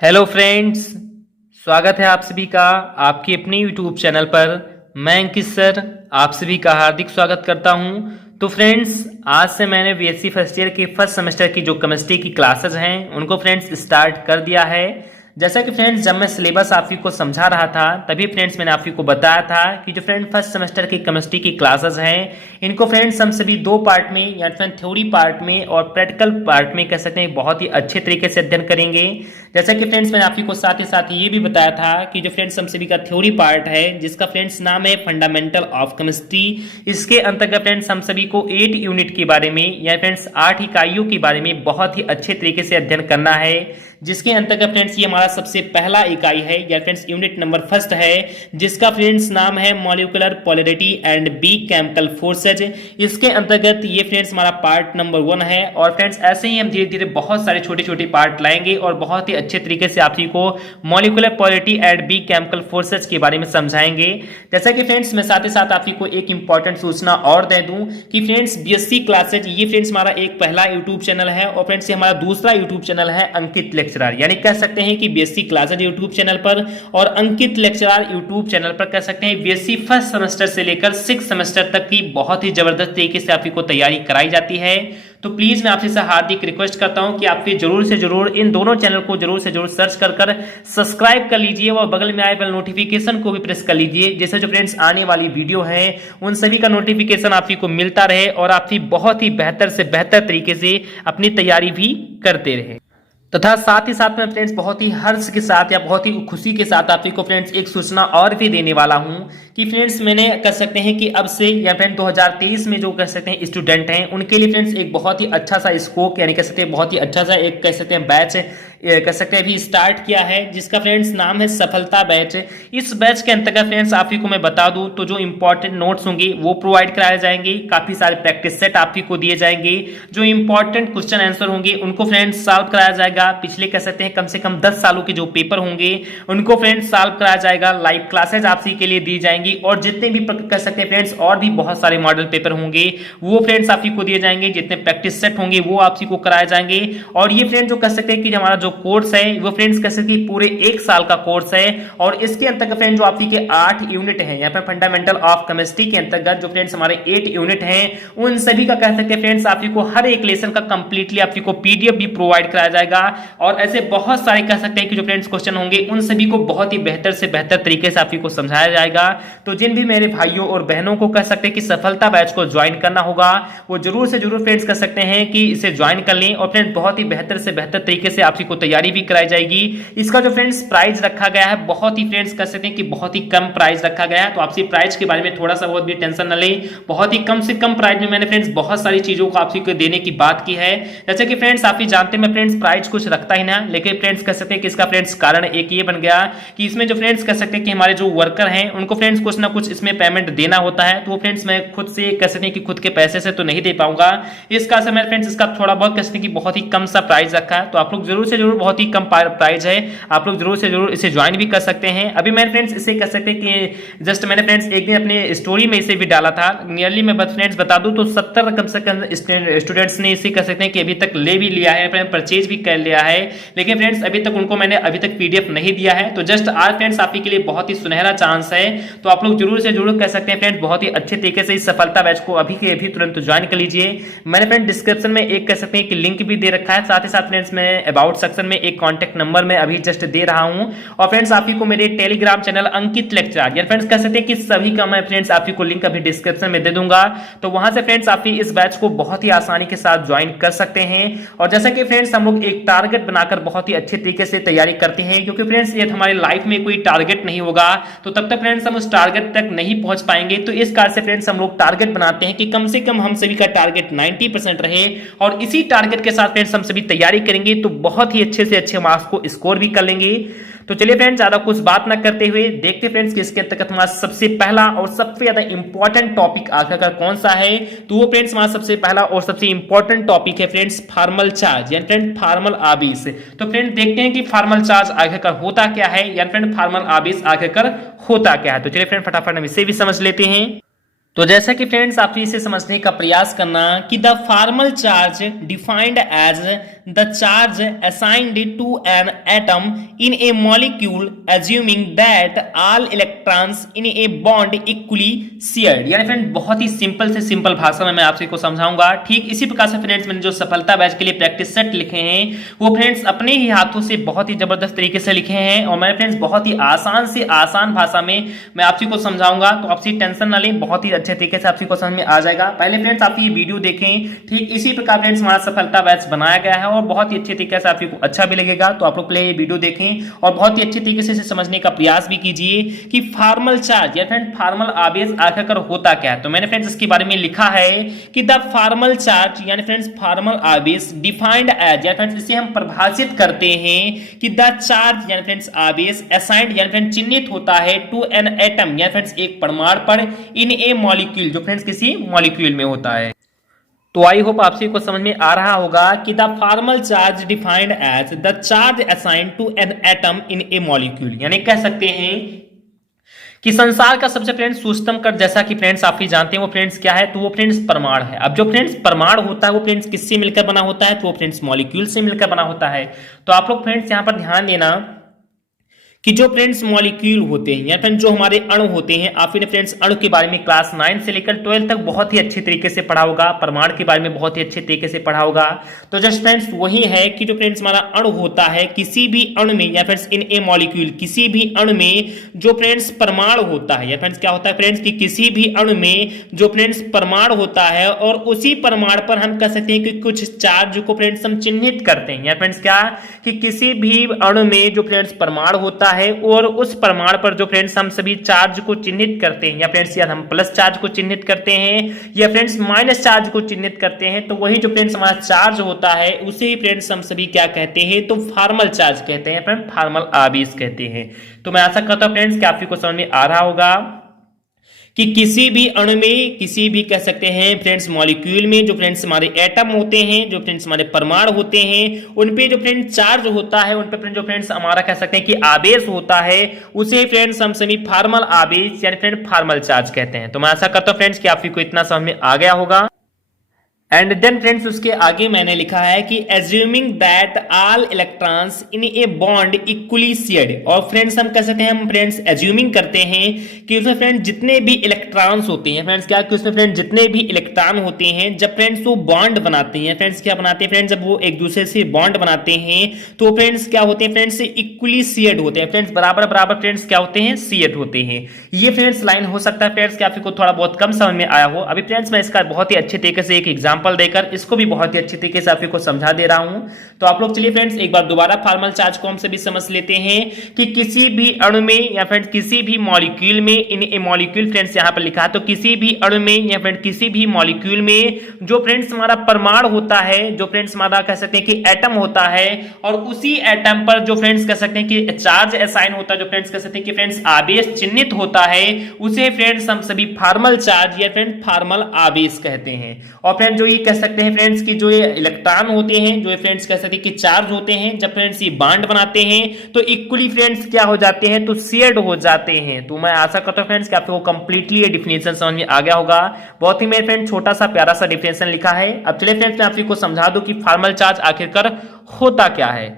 Hello friends, स्वागत है आप सभी का आपके अपने यूट्यूब चैनल पर। मैं अंकित सर आप सभी का हार्दिक स्वागत करता हूं। तो फ्रेंड्स, आज से मैंने बीएससी फर्स्ट ईयर के फर्स्ट सेमेस्टर की जो केमिस्ट्री की क्लासेस हैं उनको फ्रेंड्स स्टार्ट कर दिया है। जैसा कि फ्रेंड्स जब मैं सिलेबस आप ही को समझा रहा था तभी फ्रेंड्स मैंने आप ही को बताया था कि जो फ्रेंड फर्स्ट सेमेस्टर की केमिस्ट्री की क्लासेस हैं इनको फ्रेंड्स हम सभी दो पार्ट में या फ्रेंड थ्योरी पार्ट में और प्रैक्टिकल पार्ट में कह सकते हैं बहुत ही अच्छे तरीके से अध्ययन करेंगे। जैसा कि फ्रेंड्स मैंने आप ही को साथ ही ये भी बताया था कि जो फ्रेंड्स हम सभी का थ्योरी पार्ट है जिसका फ्रेंड्स नाम है फंडामेंटल ऑफ केमिस्ट्री, इसके अंतर्गत फ्रेंड्स हम सभी को 8 यूनिट के बारे में या फ्रेंड्स 8 इकाइयों के बारे में बहुत ही अच्छे तरीके से अध्ययन करना है। जिसके अंतर्गत फ्रेंड्स ये हमारा सबसे पहला इकाई है या फ्रेंड्स यूनिट नंबर फर्स्ट है जिसका फ्रेंड्स नाम है molecular polarity and B chemical forces. इसके अंतर्गत ये फ्रेंड्स हमारा पार्ट नंबर 1 है और फ्रेंड्स ऐसे ही हम धीरे धीरे बहुत सारे छोटे छोटे पार्ट लाएंगे और बहुत ही अच्छे तरीके से आप सभी को molecular polarity and B chemical forces के बारे में समझाएंगे। जैसा कि फ्रेंड्स मैं साथ ही साथ आप सभी को एक इंपॉर्टेंट सूचना और दे दूं कि फ्रेंड्स बीएससी क्लासेज ये फ्रेंड्स हमारा एक पहला यूट्यूब चैनल है और फ्रेंड्स ये हमारा दूसरा यूट्यूब चैनल है अंकित लेक्चरर, यानी कह सकते हैं कि बीएससी क्लासेज यूट्यूब चैनल पर और अंकित लेक्चरर यूट्यूब चैनल पर कह सकते हैं बीएससी फर्स्ट सेमेस्टर से लेकर 6 सेमेस्टर तक की बहुत ही जबरदस्त तरीके से आप को तैयारी कराई जाती है। तो प्लीज मैं आपसे हार्दिक रिक्वेस्ट करता हूं कि आप भी जरूर से जरूर इन दोनों चैनल को जरूर से जरूर सर्च कर सब्सक्राइब कर लीजिए और बगल में आए बेल नोटिफिकेशन को भी प्रेस कर लीजिए, जैसे जो फ्रेंड्स आने वाली वीडियो है उन सभी का नोटिफिकेशन आप ही को मिलता रहे और आप ही बहुत ही बेहतर से बेहतर तरीके से अपनी तैयारी भी करते रहे। तथा साथ ही साथ में फ्रेंड्स बहुत ही हर्ष के साथ या बहुत ही खुशी के साथ आप को फ्रेंड्स एक सूचना और भी देने वाला हूं कि फ्रेंड्स मैंने कह सकते हैं कि अब से या फ्रेंड 2023 में जो कह सकते हैं स्टूडेंट हैं उनके लिए फ्रेंड्स एक बहुत ही अच्छा सा स्कोप यानी कह सकते हैं बहुत ही अच्छा सा एक कह सकते हैं बैच कह सकते हैं अभी स्टार्ट किया है जिसका फ्रेंड्स नाम है सफलता बैच। इस बैच के अंतर्गत फ्रेंड्स आप ही को मैं बता दूं तो जो इंपॉर्टेंट नोट्स होंगे वो प्रोवाइड कराए जाएंगे, काफी सारे प्रैक्टिस सेट आप ही को दिए जाएंगे, जो इंपॉर्टेंट क्वेश्चन आंसर होंगे उनको फ्रेंड्स सॉल्व कराया जाएगा, पिछले कह सकते हैं कम से कम 10 सालों के जो पेपर होंगे उनको फ्रेंड्स सॉल्व कराया जाएगा, लाइव क्लासेज आप सभी के लिए दी जाएंगी और जितने भी कह सकते हैं फ्रेंड्स और भी बहुत सारे मॉडल पेपर होंगे वो फ्रेंड्स आप ही को दिए जाएंगे, जितने प्रैक्टिस सेट होंगे वो आप सभी को कराए जाएंगे। और ये फ्रेंड्स जो कह सकते हैं कि हमारा जो कोर्स है वो फ्रेंड्स कह सकते हैं पूरे 1 साल का कोर्स है और इसके अंतर्गत फ्रेंड्स जो आप सभी के 8 यूनिट हैं यहाँ पे फंडामेंटल ऑफ केमिस्ट्री के अंतर्गत जो फ्रेंड्स हमारे 8 यूनिट हैं उन सभी का कह सकते हैं फ्रेंड्स आप सभी को हर एक लेसन का कंप्लीटली आप सभी को पीडीएफ भी प्रोवाइड कराया जाएगा और ऐसे बहुत सारे कह सकते हैं कि जो फ्रेंड्स क्वेश्चन होंगे उन सभी को बहुत ही बेहतर से बेहतर तरीके से आप सभी को समझाया जाएगा। तो जिन भी मेरे भाइयों और बहनों को कह सकते हैं कि सफलता बैच को ज्वाइन करना होगा वो जरूर से जरूर फ्रेंड्स कह सकते हैं कि इसे ज्वाइन कर लें और फ्रेंड्स बहुत ही बेहतर से बेहतर तरीके से आप सभी को तैयारी भी कराई जाएगी। इसका जो फ्रेंड्स प्राइस रखा गया है बहुत ही फ्रेंड्स कह सकते हैं कि बहुत ही कम प्राइस रखा गया है, तो आपसे प्राइस के बारे में थोड़ा सा बहुत भी टेंशन न लें। बहुत ही कम से कम प्राइस में मैंने फ्रेंड्स बहुत सारी चीजों को आप सभी को देने की बात की है। जैसे कि फ्रेंड्स आप ही जानते हैं मैं फ्रेंड्स प्राइस कुछ रखता ही ना, लेकिन फ्रेंड्स कह सकते हैं कि इसका फ्रेंड्स कारण एक ये बन गया कि इसमें जो फ्रेंड्स कह सकते हैं कि हमारे जो वर्कर हैं उनको फ्रेंड्स कुछ ना कुछ इसमें पेमेंट देना होता है, तो वो फ्रेंड्स मैं खुद से कह सकते हैं कि खुद के पैसे से तो नहीं दे पाऊंगा, इस कारण से मैं फ्रेंड्स इसका थोड़ा बहुत कह सकते हैं कि बहुत ही कम सा प्राइस रखा है। तो आप लोग जरूर से जरूर बहुत ही कम प्राइस है, आप लोग जरूर से जरूर इसे ज्वाइन भी कर सकते हैं। अभी मैंने फ्रेंड्स इसे कह सकते हैं कि जस्ट मैंने फ्रेंड्स एक दिन अपने स्टोरी में इसे भी डाला था, नियरली मैं फ्रेंड्स बता दूं तो 70 कम से कम स्टूडेंट्स ने इसे कह सकते हैं कि अभी तक ले भी लिया है, परचेज भी कर लिया है, लेकिन फ्रेंड्स अभी तक उनको मैंने अभी तक पीडीएफ नहीं दिया है। तो जस्ट आज फ्रेंड्स आप ही के लिए बहुत ही सुनहरा चांस है, तो आप लोग जरूर से जरूर कह सकते हैं फ्रेंड्स बहुत ही अच्छे तरीके से इस सफलता बैच को अभी के अभी तुरंत ज्वाइन कर लीजिए। मैंने फ्रेंड डिस्क्रिप्शन में एक कह सकते हैं कि लिंक भी दे रखा है, साथ ही साथ फ्रेंड्स मैं अबाउट सेक्शन में एक कॉन्टैक्ट नंबर में अभी जस्ट दे रहा हूं और फ्रेंड्स आप ही को मेरे टेलीग्राम चैनल अंकित लेक्चरर या फ्रेंड्स कह सकते हैं कि सभी का मैं फ्रेंड्स आप ही को लिंक अभी डिस्क्रिप्शन में दे दूंगा, तो वहां से फ्रेंड्स आप ही इस बैच को बहुत ही आसानी के साथ ज्वाइन कर सकते हैं। और जैसा कि फ्रेंड्स हम लोग एक टारगेट बनाकर बहुत ही अच्छे तरीके से तैयारी करते हैं, क्योंकि फ्रेंड्स ये हमारी लाइफ में कोई टारगेट नहीं होगा तो तब तक फ्रेंड्स हम उस टारगेट तक नहीं पहुंच पाएंगे। तो इस कारण से फ्रेंड्स हम लोग टारगेट बनाते हैं कि कम से कम हम सभी का टारगेट 90% रहे और इसी टारगेट के साथ फ्रेंड्स हम सभी तैयारी करेंगे तो बहुत ही अच्छे से अच्छे मार्क्स को स्कोर भी कर लेंगे। तो चलिए फ्रेंड्स ज्यादा कुछ बात ना करते हुए देखते फ्रेंड्स कि इसके अंतर्गत हमारा सबसे पहला और सबसे ज्यादा इंपॉर्टेंट टॉपिक आखिरकार कौन सा है। तो वो फ्रेंड्स हमारा सबसे पहला और सबसे इंपॉर्टेंट टॉपिक है फ्रेंड्स फार्मल चार्ज या फ्रेंड फार्मल आवेश। तो फ्रेंड देखते हैं कि फार्मल चार्ज आखिरकार होता क्या है या फ्रेंड फार्मल आवेश आखिरकार होता क्या है। तो चलिए फ्रेंड फटाफट हम इसे भी समझ लेते हैं। तो जैसा कि फ्रेंड्स आप इसे समझने का प्रयास करना कि the formal charge defined as the charge assigned to an atom in a molecule assuming that all electrons in a bond equally shared. यानी फ्रेंड बहुत ही सिंपल से सिंपल भाषा में मैं आपसे को समझाऊंगा। ठीक इसी प्रकार से फ्रेंड्स मैंने जो सफलता बैच के लिए प्रैक्टिस सेट लिखे हैं वो फ्रेंड्स अपने ही हाथों से बहुत ही जबरदस्त तरीके से लिखे हैं और मैंने फ्रेंड्स बहुत ही आसान से आसान भाषा में मैं आपसी को समझाऊंगा। तो आपसी टेंशन ना लें, बहुत ही अच्छे तरीके से आपसी को समझ में आ जाएगा। पहले फ्रेंड्स आप ये वीडियो देखें। ठीक इसी प्रकार फ्रेंड्स हमारा सफलता बैच बनाया गया है और बहुत ही अच्छे तरीके से आपको अच्छा भी लगेगा। तो आप लोग पहले ये वीडियो देखें और बहुत ही अच्छे तरीके से इसे समझने का प्रयास भी कीजिए कि फॉर्मल चार्ज या फ्रेंड फॉर्मल आवेश आखिरकार होता क्या है। तो मैंने फ्रेंड्स इसके बारे में लिखा है कि द फॉर्मल चार्ज यानी फ्रेंड्स फॉर्मल आवेश डिफाइंड एज या फ्रेंड्स इसे हम परिभाषित करते हैं कि द चार्ज यानी फ्रेंड्स आवेश असाइंड यानी फ्रेंड्स चिन्हित होता है टू एन एटम या फ्रेंड्स एक परमाणु पर इन ए मॉलिक्यूल जो फ्रेंड्स किसी मॉलिक्यूल में होता है। तो आई होप आपसे को समझ में आ रहा होगा कि the formal charge defined as the charge assigned to an atom in a molecule, यानी कह सकते हैं कि संसार का सबसे फ्रेंड्स सूक्ष्म कण जैसा कि फ्रेंड्स आप ही जानते हैं वो फ्रेंड्स क्या है, तो वो फ्रेंड्स परमाणु है। अब जो फ्रेंड्स परमाणु होता है वो फ्रेंड्स किससे मिलकर बना होता है, तो वो फ्रेंड्स मॉलिक्यूल से मिलकर बना होता है। तो आप लोग फ्रेंड्स यहां पर ध्यान देना कि जो फ्रेंड्स मॉलिक्यूल होते हैं या फ्रेंड्स जो हमारे अणु होते हैं, आपने फ्रेंड्स अणु के बारे में क्लास 9 से लेकर 12 तक बहुत ही अच्छे तरीके से पढ़ा होगा, परमाणु के बारे में बहुत ही अच्छे तरीके से पढ़ा होगा। तो जस्ट फ्रेंड्स वही है कि जो फ्रेंड्स हमारा अणु होता है किसी भी अणु में या फ्रेंड्स इन ए मॉलिक्यूल किसी भी अणु में जो फ्रेंड्स परमाणु होता है या फ्रेंड्स क्या होता है फ्रेंड्स कि किसी भी अणु में जो फ्रेंड्स परमाणु होता है और उसी परमाणु पर हम कह सकते हैं कि कुछ चार्ज को फ्रेंड्स हम चिन्हित करते हैं या फ्रेंड्स क्या कि किसी भी अणु में जो फ्रेंड्स परमाणु होता है और उस परमाणु पर जो फ्रेंड्स हम सभी चार्ज को चिन्हित करते हैं या फ्रेंड्स या हम प्लस चार्ज को चिन्हित करते हैं या फ्रेंड्स माइनस चार्ज को चिन्हित करते हैं, तो वही जो फ्रेंड्स हमारा चार्ज होता है उसे ही फ्रेंड्स हम सभी क्या कहते हैं, तो फॉर्मल चार्ज कहते हैं, फ्रेंड फॉर्मल आवेश कहते हैं। तो मैं आशा करता हूं फ्रेंड्स कि आपको समझ में आ रहा होगा कि किसी भी अणु में किसी भी कह सकते हैं फ्रेंड्स मॉलिक्यूल में जो फ्रेंड्स हमारे एटम होते हैं जो फ्रेंड्स हमारे परमाणु होते हैं उन पे जो फ्रेंड्स चार्ज होता है उन पे जो फ्रेंड्स हमारा कह सकते हैं कि आवेश होता है उसे फ्रेंड्स हम सभी फॉर्मल आवेश यानी फ्रेंड फॉर्मल चार्ज कहते हैं। तो मैं आशा करता हूं फ्रेंड्स कि आपको इतना समझ में आ गया होगा। एंड देन फ्रेंड्स उसके आगे मैंने लिखा है कि assuming that all electrons in a bond equally shared. और फ्रेंड्स हम कह सकते हैं हम फ्रेंड्स एज्यूमिंग करते हैं कि उसमें फ्रेंड्स जितने भी इलेक्ट्रॉन्स होते हैं फ्रेंड्स क्या कि उसमें फ्रेंड्स जितने भी इलेक्ट्रॉन होते हैं जब फ्रेंड्स वो बॉन्ड बनाते हैं फ्रेंड्स क्या बनाते हैं फ्रेंड्स जब वो एक दूसरे से बॉन्ड बनाते हैं तो फ्रेंड्स क्या होते हैं फ्रेंड्स इक्वली शेयर्ड होते हैं, फ्रेंड्स बराबर बराबर फ्रेंड्स क्या होते हैं शेयर्ड होते हैं। ये फ्रेंड्स लाइन हो सकता है फ्रेंड्स कि आपको थोड़ा बहुत कम समझ में आया हो। अभी फ्रेंड्स मैं इसका बहुत ही अच्छे तरीके से एक एग्जाम्पल देकर इसको भी बहुत ही अच्छे तरीके से आपको समझा दे रहा हूं। तो आप लोग चलिए फ्रेंड्स एक बार दोबारा फॉर्मल चार्ज को हम सभी समझ लेते हैं कि किसी भी अणु में या फ्रेंड्स किसी भी मॉलिक्यूल में इन ए मॉलिक्यूल फ्रेंड्स यहां पर लिखा तो किसी भी अणु में या फ्रेंड्स किसी भी मॉलिक्यूल में जो फ्रेंड्स हमारा परमाणु होता है जो फ्रेंड्स हमारा कह सकते हैं कि एटम होता है और उसी एटम पर जो फ्रेंड्स कह सकते हैं कि चार्ज असाइन होता है जो फ्रेंड्स कह सकते हैं कि फ्रेंड्स आवेश चिन्हित होता है उसे फ्रेंड्स हम सभी फॉर्मल चार्ज या फ्रेंड्स फॉर्मल आवेश कहते हैं। और फ्रेंड्स जो ये कह सकते हैं फ्रेंड्स की जो ये इलेक्ट्रॉन होते हैं जो फ्रेंड्स कह सकते हैं कि चार्ज होते हैं जब फ्रेंड्स ये बॉन्ड बनाते हैं तो इक्वली फ्रेंड्स क्या हो जाते हैं, तो शेयर्ड हो जाते हैं। तो मैं आशा करता हूं फ्रेंड्स कि आपको कंप्लीटली ये डिफिनेशन समझ में आ गया होगा। बहुत ही मेरे फ्रेंड छोटा सा प्यारा सा डिफिनेशन लिखा है। अब चलिए फ्रेंड्स मैं आपको समझा दूं कि फॉर्मल चार्ज आखिरकार होता क्या है।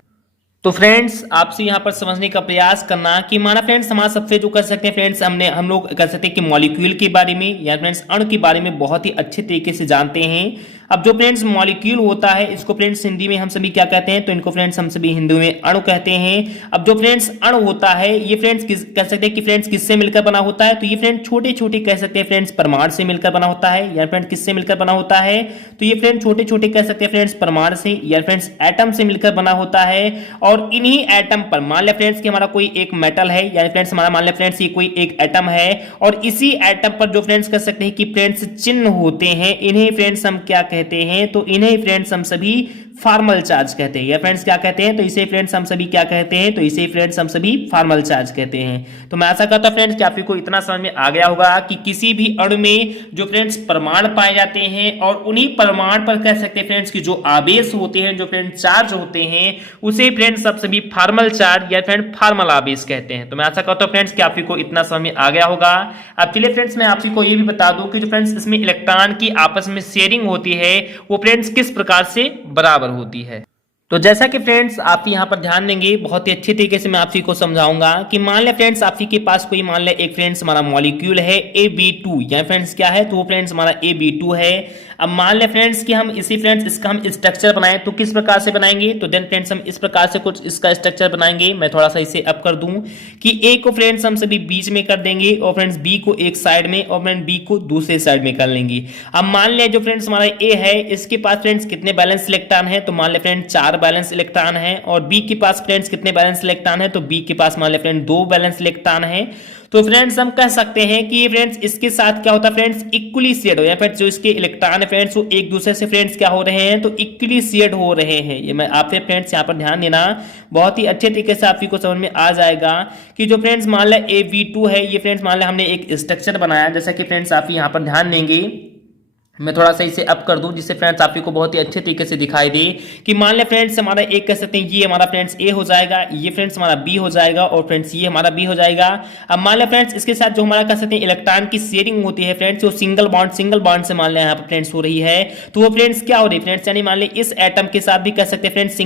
तो फ्रेंड्स आपसे यहां पर समझने का प्रयास करना कि माना फ्रेंड्स हमारा सबसे जो कर सकते हैं फ्रेंड्स हम लोग कह सकते हैं कि मॉलिक्यूल के बारे में या फ्रेंड्स अणु के बारे में बहुत ही अच्छे तरीके से जानते हैं। अब जो फ्रेंड्स मॉलिक्यूल होता है इसको फ्रेंड्स हिंदी में हम सभी क्या कहते हैं, तो इनको फ्रेंड्स हम सभी हिंदी में अणु कहते हैं। अब जो फ्रेंड्स अणु होता है ये फ्रेंड्स कह सकते हैं कि फ्रेंड्स किससे मिलकर बना होता है, तो ये फ्रेंड्स छोटे छोटे कह सकते हैं फ्रेंड्स परमाणु से मिलकर बना होता है। या फ्रेंड्स किससे मिलकर बना होता है, तो ये फ्रेंड्स छोटे छोटे कह सकते हैं फ्रेंड्स परमाणु से या फ्रेंड्स एटम से मिलकर बना होता है। और इन्हीं एटम पर मान लिया फ्रेंड्स कि हमारा कोई एक मेटल है या फ्रेंड्स हमारा मान लिया फ्रेंड्स ये कोई एक एटम है और इसी एटम पर जो फ्रेंड्स कह सकते हैं कि फ्रेंड्स चिन्ह होते हैं, इन्हें फ्रेंड्स हम क्या कहते हैं, तो इन्हें फ्रेंड्स हम सभी फार्मल चार्ज कहते हैं। या फ्रेंड्स क्या कहते हैं, तो इसे फ्रेंड्स हम सभी क्या कहते हैं, तो इसे फ्रेंड्स हम सभी फार्मल चार्ज कहते हैं। तो मैं आशा करता हूं फ्रेंड्स कि आपको इतना समझ में आ गया होगा कि किसी भी अणु में जो फ्रेंड्स परमाणु पाए जाते हैं और उन्हीं परमाणु पर कह सकते हैं फ्रेंड्स कि जो आवेश होते हैं, जो फ्रेंड्स चार्ज होते हैं, उसे फ्रेंड्स सब सभी फार्मल चार्ज या फ्रेंड फार्मल आवेश कहते हैं। तो मैं आशा करता हूं फ्रेंड्स कि आपको इतना समझ में आ गया होगा। अब चलिए फ्रेंड्स मैं आपको ये भी बता दूं कि जो फ्रेंड्स इसमें इलेक्ट्रॉन की आपस में शेयरिंग होती है वो फ्रेंड्स किस प्रकार से बराबर होती है। तो जैसा कि फ्रेंड्स आप यहाँ पर ध्यान देंगे, बहुत ही अच्छे तरीके से मैं आप को समझाऊंगा कि मान ले फ्रेंड्स आप के पास कोई मान ले एक फ्रेंड्स हमारा मॉलिक्यूल है AB2, या फ्रेंड्स क्या है, तो वो फ्रेंड्स हमारा AB2 है। अब मान ले फ्रेंड्स कि हम इसी फ्रेंड्स इसका हम स्ट्रक्चर बनाएं, तो किस प्रकार से बनाएंगे, तो देन फ्रेंड्स हम इस प्रकार से कुछ इसका स्ट्रक्चर बनाएंगे। मैं थोड़ा सा इसे अप कर दूं कि A को फ्रेंड्स हम सभी बीच में कर देंगे और फ्रेंड्स B को एक साइड में और फ्रेंड B को दूसरे साइड में कर लेंगे। अब मान ले जो फ्रेंड्स हमारा A है इसके पास फ्रेंड्स कितने बैलेंस इलेक्ट्रॉन है, तो मान ले फ्रेंड 4 बैलेंस इलेक्ट्रॉन है। और B के पास फ्रेंड्स कितने बैलेंस इलेक्ट्रॉन है, तो B के पास मान ले फ्रेंड 2 बैलेंस इलेक्ट्रॉन है। तो फ्रेंड्स हम कह सकते हैं कि ये फ्रेंड्स इसके साथ क्या होता है फ्रेंड्स, इक्वली शेड हो, या फिर जो इसके इलेक्ट्रॉन है फ्रेंड्स वो एक दूसरे से फ्रेंड्स क्या हो रहे हैं, तो इक्वली शेड हो रहे हैं। ये मैं आपसे फ्रेंड्स यहाँ पर ध्यान देना, बहुत ही अच्छे तरीके से आपको समझ में आ जाएगा कि जो फ्रेंड्स मान लें AB2 है, ये फ्रेंड्स मान लें हमने एक स्ट्रक्चर बनाया, जैसा कि फ्रेंड्स आप यहाँ पर ध्यान देंगे। मैं थोड़ा सा इसे अप कर दूं जिससे फ्रेंड्स आपको बहुत ही अच्छे तरीके से दिखाई दे कि मान ले फ्रेंड्स हमारा एक कह सकते हैं ये हमारा फ्रेंड्स A हो जाएगा, ये फ्रेंड्स हमारा B हो जाएगा और फ्रेंड्स ये हमारा B हो जाएगा। अब मान ले फ्रेंड्स इसके साथ जो हमारा कह सकते हैं इलेक्ट्रॉन की शेयरिंग होती है फ्रेंड्स, वो सिंगल बॉन्ड से मान ले यहाँ पर फ्रेंड्स हो रही है, तो वो फ्रेंड्स क्या हो रही है फ्रेंड्स, यानी मान ले इस एटम के साथ भी कह सकते हैं फ्रेंड्स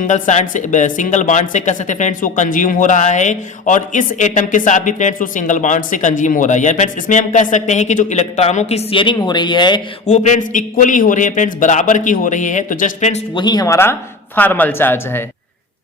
सिंगल बॉन्ड से कह सकते हैं फ्रेंड्स वो कंज्यूम हो रहा है, और इस एटम के साथ भी फ्रेंड्स वो सिंगल बॉन्ड से कंज्यूम हो रहा है। यानी फ्रेंड्स इसमें हम कह सकते हैं कि जो इलेक्ट्रॉनों की शेयरिंग हो रही है वो फ्रेंड्स इक्वली हो रही है, फ्रेंड्स बराबर की हो रही है। तो जस्ट फ्रेंड्स वही हमारा फार्मल चार्ज है।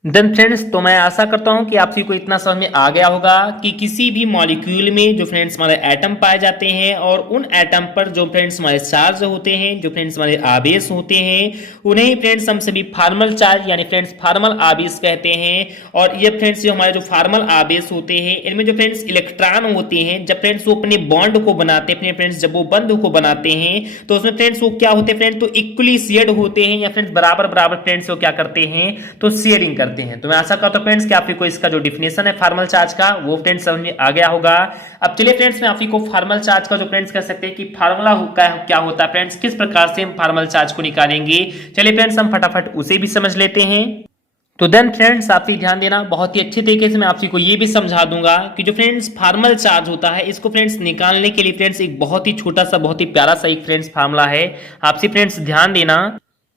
देन फ्रेंड्स तो मैं आशा करता हूं कि आप सभी को इतना समझ में आ गया होगा कि किसी भी मॉलिक्यूल में जो फ्रेंड्स हमारे एटम पाए जाते हैं और उन एटम पर जो फ्रेंड्स हमारे चार्ज होते हैं, जो फ्रेंड्स हमारे आवेश होते हैं, उन्हें फ्रेंड्स हम सभी फार्मल चार्ज यानी फ्रेंड्स फार्मल आवेश कहते हैं। और ये फ्रेंड्स जो हमारे जो फार्मल आवेश होते हैं इनमें जो फ्रेंड्स इलेक्ट्रॉन होते हैं, जब फ्रेंड्स वो अपने बॉन्ड को बनाते हैं, अपने फ्रेंड्स जब वो बंध को बनाते हैं तो उसमें फ्रेंड्स वो क्या होते हैं फ्रेंड्स, तो इक्वली शेयर्ड होते हैं या फ्रेंड्स बराबर बराबर फ्रेंड्स वो क्या करते हैं, तो शेयरिंग करते हैं। तो मैं आशा करता हूं फ्रेंड्स कि आपको इसका जो डिफिनेशन है फार्मल चार्ज का वो फ्रेंड्स समझ में आ गया होगा। अब चलिए फ्रेंड्स मैं आपको फार्मल चार्ज का जो फ्रेंड्स कह सकते हैं कि फार्मूला क्या होता है फ्रेंड्स, किस प्रकार से हम फार्मल चार्ज को निकालेंगे, चलिए फ्रेंड्स हम फटाफट उसे भी समझ लेते हैं। तो देन फ्रेंड्स आप भी ध्यान देना, बहुत ही अच्छे तरीके से मैं आपको ये भी समझा दूंगा कि जो फ्रेंड्स फार्मल चार्ज होता है इसको फ्रेंड्स निकालने के लिए फ्रेंड्स एक बहुत ही छोटा सा बहुत ही प्यारा सा एक फ्रेंड्स फार्मूला है, आपसे फ्रेंड्स ध्यान देना।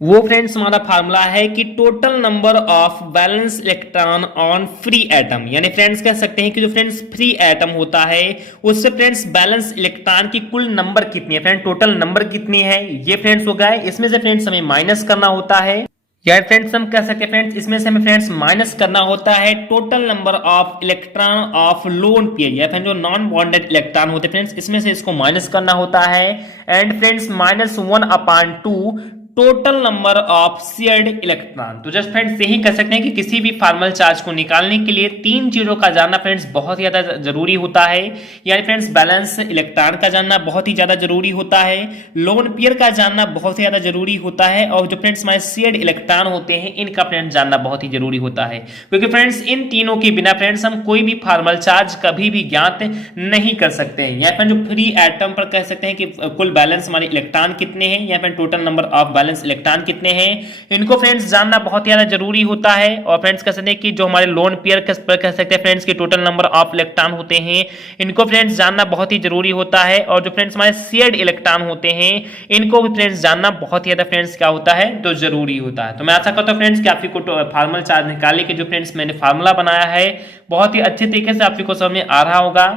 वो फ्रेंड्स हमारा फार्मूला है कि total number of valence electron on free atom, यानी फ्रेंड्स कह सकते हैं कि जो फ्रेंड्स फ्री एटम होता है उससे फ्रेंड्स बैलेंस इलेक्ट्रॉन की कुल नंबर कितनी है, फ्रेंड टोटल नंबर कितनी है, ये फ्रेंड्स हो गया। इसमें से फ्रेंड्स हमें माइनस करना होता है, या फ्रेंड्स हम कह सकते हैं फ्रेंड्स इसमें से हमें फ्रेंड्स माइनस करना होता है total number of electron of lone pair, या फिर जो नॉन बॉन्डेड इलेक्ट्रॉन होते हैं फ्रेंड्स इसमें से इसको माइनस करना होता है। And friends -1/2 total number of shared electron. तो जस्ट फ्रेंड्स यही कह सकते हैं कि किसी भी फार्मल चार्ज को निकालने के लिए 3 चीजों का जानना फ्रेंड्स बहुत ही ज्यादा जरूरी होता है, यानी फ्रेंड्स बैलेंस इलेक्ट्रॉन का जानना बहुत ही ज्यादा जरूरी होता है, लोन पेयर का जानना बहुत ही ज्यादा जरूरी होता है, और जो फ्रेंड्स हमारे शेयर्ड इलेक्ट्रॉन होते हैं इनका फ्रेंड्स जानना बहुत ही जरूरी होता है। क्योंकि फ्रेंड्स इन तीनों के बिना फ्रेंड्स हम कोई भी फार्मल चार्ज कभी भी ज्ञात नहीं कर सकते हैं। या फिर जो फ्री एटम पर कह सकते हैं कि कुल बैलेंस हमारे इलेक्ट्रॉन कितने हैं, या फिर total number of valence electron कितने हैं, इनको फ्रेंड्स जानना बहुत ही ज्यादा जरूरी होता है। और फ्रेंड्स कह सकते हैं कि जो हमारे लोन पेयर पर कह सकते हैं फ्रेंड्स की टोटल नंबर ऑफ इलेक्ट्रॉन होते हैं इनको फ्रेंड्स जानना बहुत ही जरूरी होता है। और जो फ्रेंड्स हमारे शेयर्ड इलेक्ट्रॉन होते हैं इनको भी फ्रेंड्स जानना बहुत ही ज्यादा फ्रेंड्स क्या होता है, तो जरूरी होता है। तो मैं आशा करता हूं फ्रेंड्स कि आपको फार्मल चार्ज निकालने के जो फ्रेंड्स मैंने फार्मूला बनाया है बहुत ही अच्छे तरीके से आपको समझ में आ रहा होगा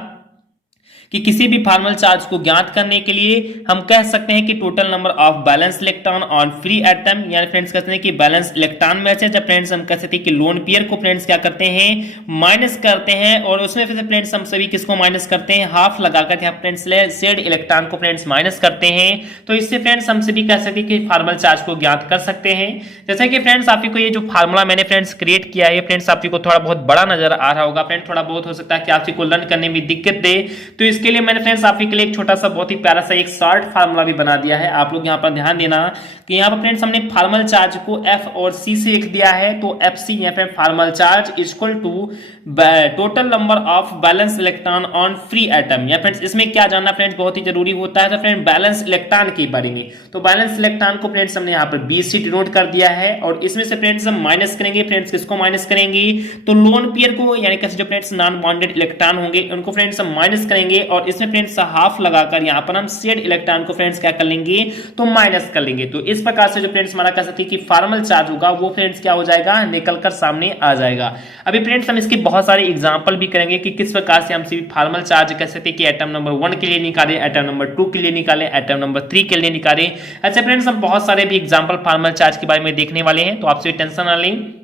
कि किसी भी फार्मल चार्ज को ज्ञात करने के लिए हम कह सकते हैं कि total number of valence electron on free atom, यानी फ्रेंड्स कहते हैं कि बैलेंस इलेक्ट्रॉन में से जब फ्रेंड्स हम कह सकते हैं कि लोन पेयर को फ्रेंड्स क्या करते हैं, माइनस करते हैं, और उसमें फिर फ्रेंड्स हम सभी किसको माइनस करते हैं, हाफ लगाकर यहाँ फ्रेंड्स शेयर्ड इलेक्ट्रॉन को फ्रेंड्स माइनस करते हैं। तो इससे फ्रेंड्स हम सभी कह सकते हैं कि फार्मल चार्ज को ज्ञात कर सकते हैं। जैसे कि फ्रेंड्स आपको ये जो फार्मूला मैंने फ्रेंड्स क्रिएट किया है फ्रेंड्स आपको थोड़ा बहुत बड़ा नजर आ रहा होगा फ्रेंड्स, थोड़ा बहुत हो सकता है कि आपको लर्न करने में दिक्कत दे, तो इसके लिए मैंने फ्रेंड्स आपके लिए एक छोटा सा बहुत ही प्यारा सा एक शॉर्ट फार्मूला भी बना दिया है। आप लोग यहाँ पर ध्यान देना कि यहाँ पर फ्रेंड्स हमने फार्मल चार्ज को F और C से लिख दिया है। तो FC यहाँ पे formal charge equal to total number of valence electron on free atom. या फ्रेंड्स इसमें क्या जानना फ्रेंड्स बहुत ही जरूरी होता है, तो फ्रेंड बैलेंस इलेक्ट्रॉन के बारे में। तो बैलेंस इलेक्ट्रॉन को फ्रेंड्स हमने यहाँ पर BC डिनोट कर दिया है और इसमें से फ्रेंड्स हम माइनस करेंगे। फ्रेंड्स किसको माइनस करेंगे, तो लोन पेयर को, यानी कि जो फ्रेंड्स नॉन बॉन्डेड इलेक्ट्रॉन होंगे उनको फ्रेंड्स हम माइनस करेंगे और इसमें फ्रेंड्स हाफ लगाकर यहाँ पर हम शेड इलेक्ट्रॉन को फ्रेंड्स क्या कर लेंगे, तो माइनस कर लेंगे। तो इस प्रकार से जो फ्रेंड्स हमारा कह सकते हैं कि फार्मल चार्ज होगा वो फ्रेंड्स क्या हो जाएगा, निकलकर सामने आ जाएगा। अभी फ्रेंड्स हम इसके बहुत सारे एग्जांपल भी करेंगे कि किस प्रकार से हम फार्मल चार्ज कह सकते हैं कि एटम नंबर 1 के लिए निकाले, एटम नंबर 2 के लिए निकाले, एटम नंबर 3 के लिए निकाले। अच्छा फ्रेंड्स हम बहुत सारे भी एग्जांपल फार्मल चार्ज के बारे में देखने वाले हैं, तो आपसे टेंशन ना लें।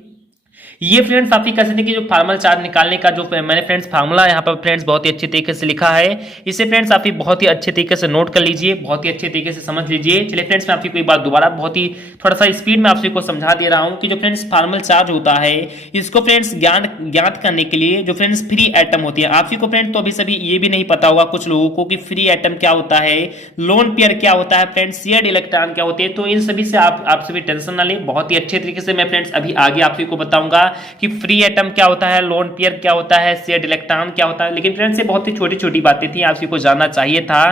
ये फ्रेंड्स आप ही कह सकते हैं कि जो फार्मल चार्ज निकालने का जो मैंने फ्रेंड्स फार्मूला यहाँ पर फ्रेंड्स बहुत ही अच्छे तरीके से लिखा है, इसे फ्रेंड्स आप ही बहुत ही अच्छे तरीके से नोट कर लीजिए, बहुत ही अच्छे तरीके से समझ लीजिए। चलिए फ्रेंड्स मैं आपकी कोई बात दोबारा बहुत ही थोड़ा सा स्पीड में आपसे को समझा दे रहा हूँ कि जो फ्रेंड्स फार्मल चार्ज होता है इसको फ्रेंड्स ज्ञात करने के लिए जो फ्रेंड्स फ्री एटम होती है, आप ही को फ्रेंड्स तो अभी सभी ये भी नहीं पता होगा कुछ लोगों को कि फ्री एटम क्या होता है, लोन पेयर क्या होता है, फ्रेंड्स शेयर्ड इलेक्ट्रॉन क्या होते हैं। तो इन सभी से आप सभी टेंशन ना लें, बहुत ही अच्छे तरीके से मैं फ्रेंड्स अभी आगे आप को बताऊंगा कि फ्री एटम क्या होता है, लोन पेयर क्या होता है, शेयर्ड इलेक्ट्रॉन क्या होता है। लेकिन फ्रेंड्स ये बहुत ही छोटी छोटी बातें थी, आप सभी को जानना चाहिए था।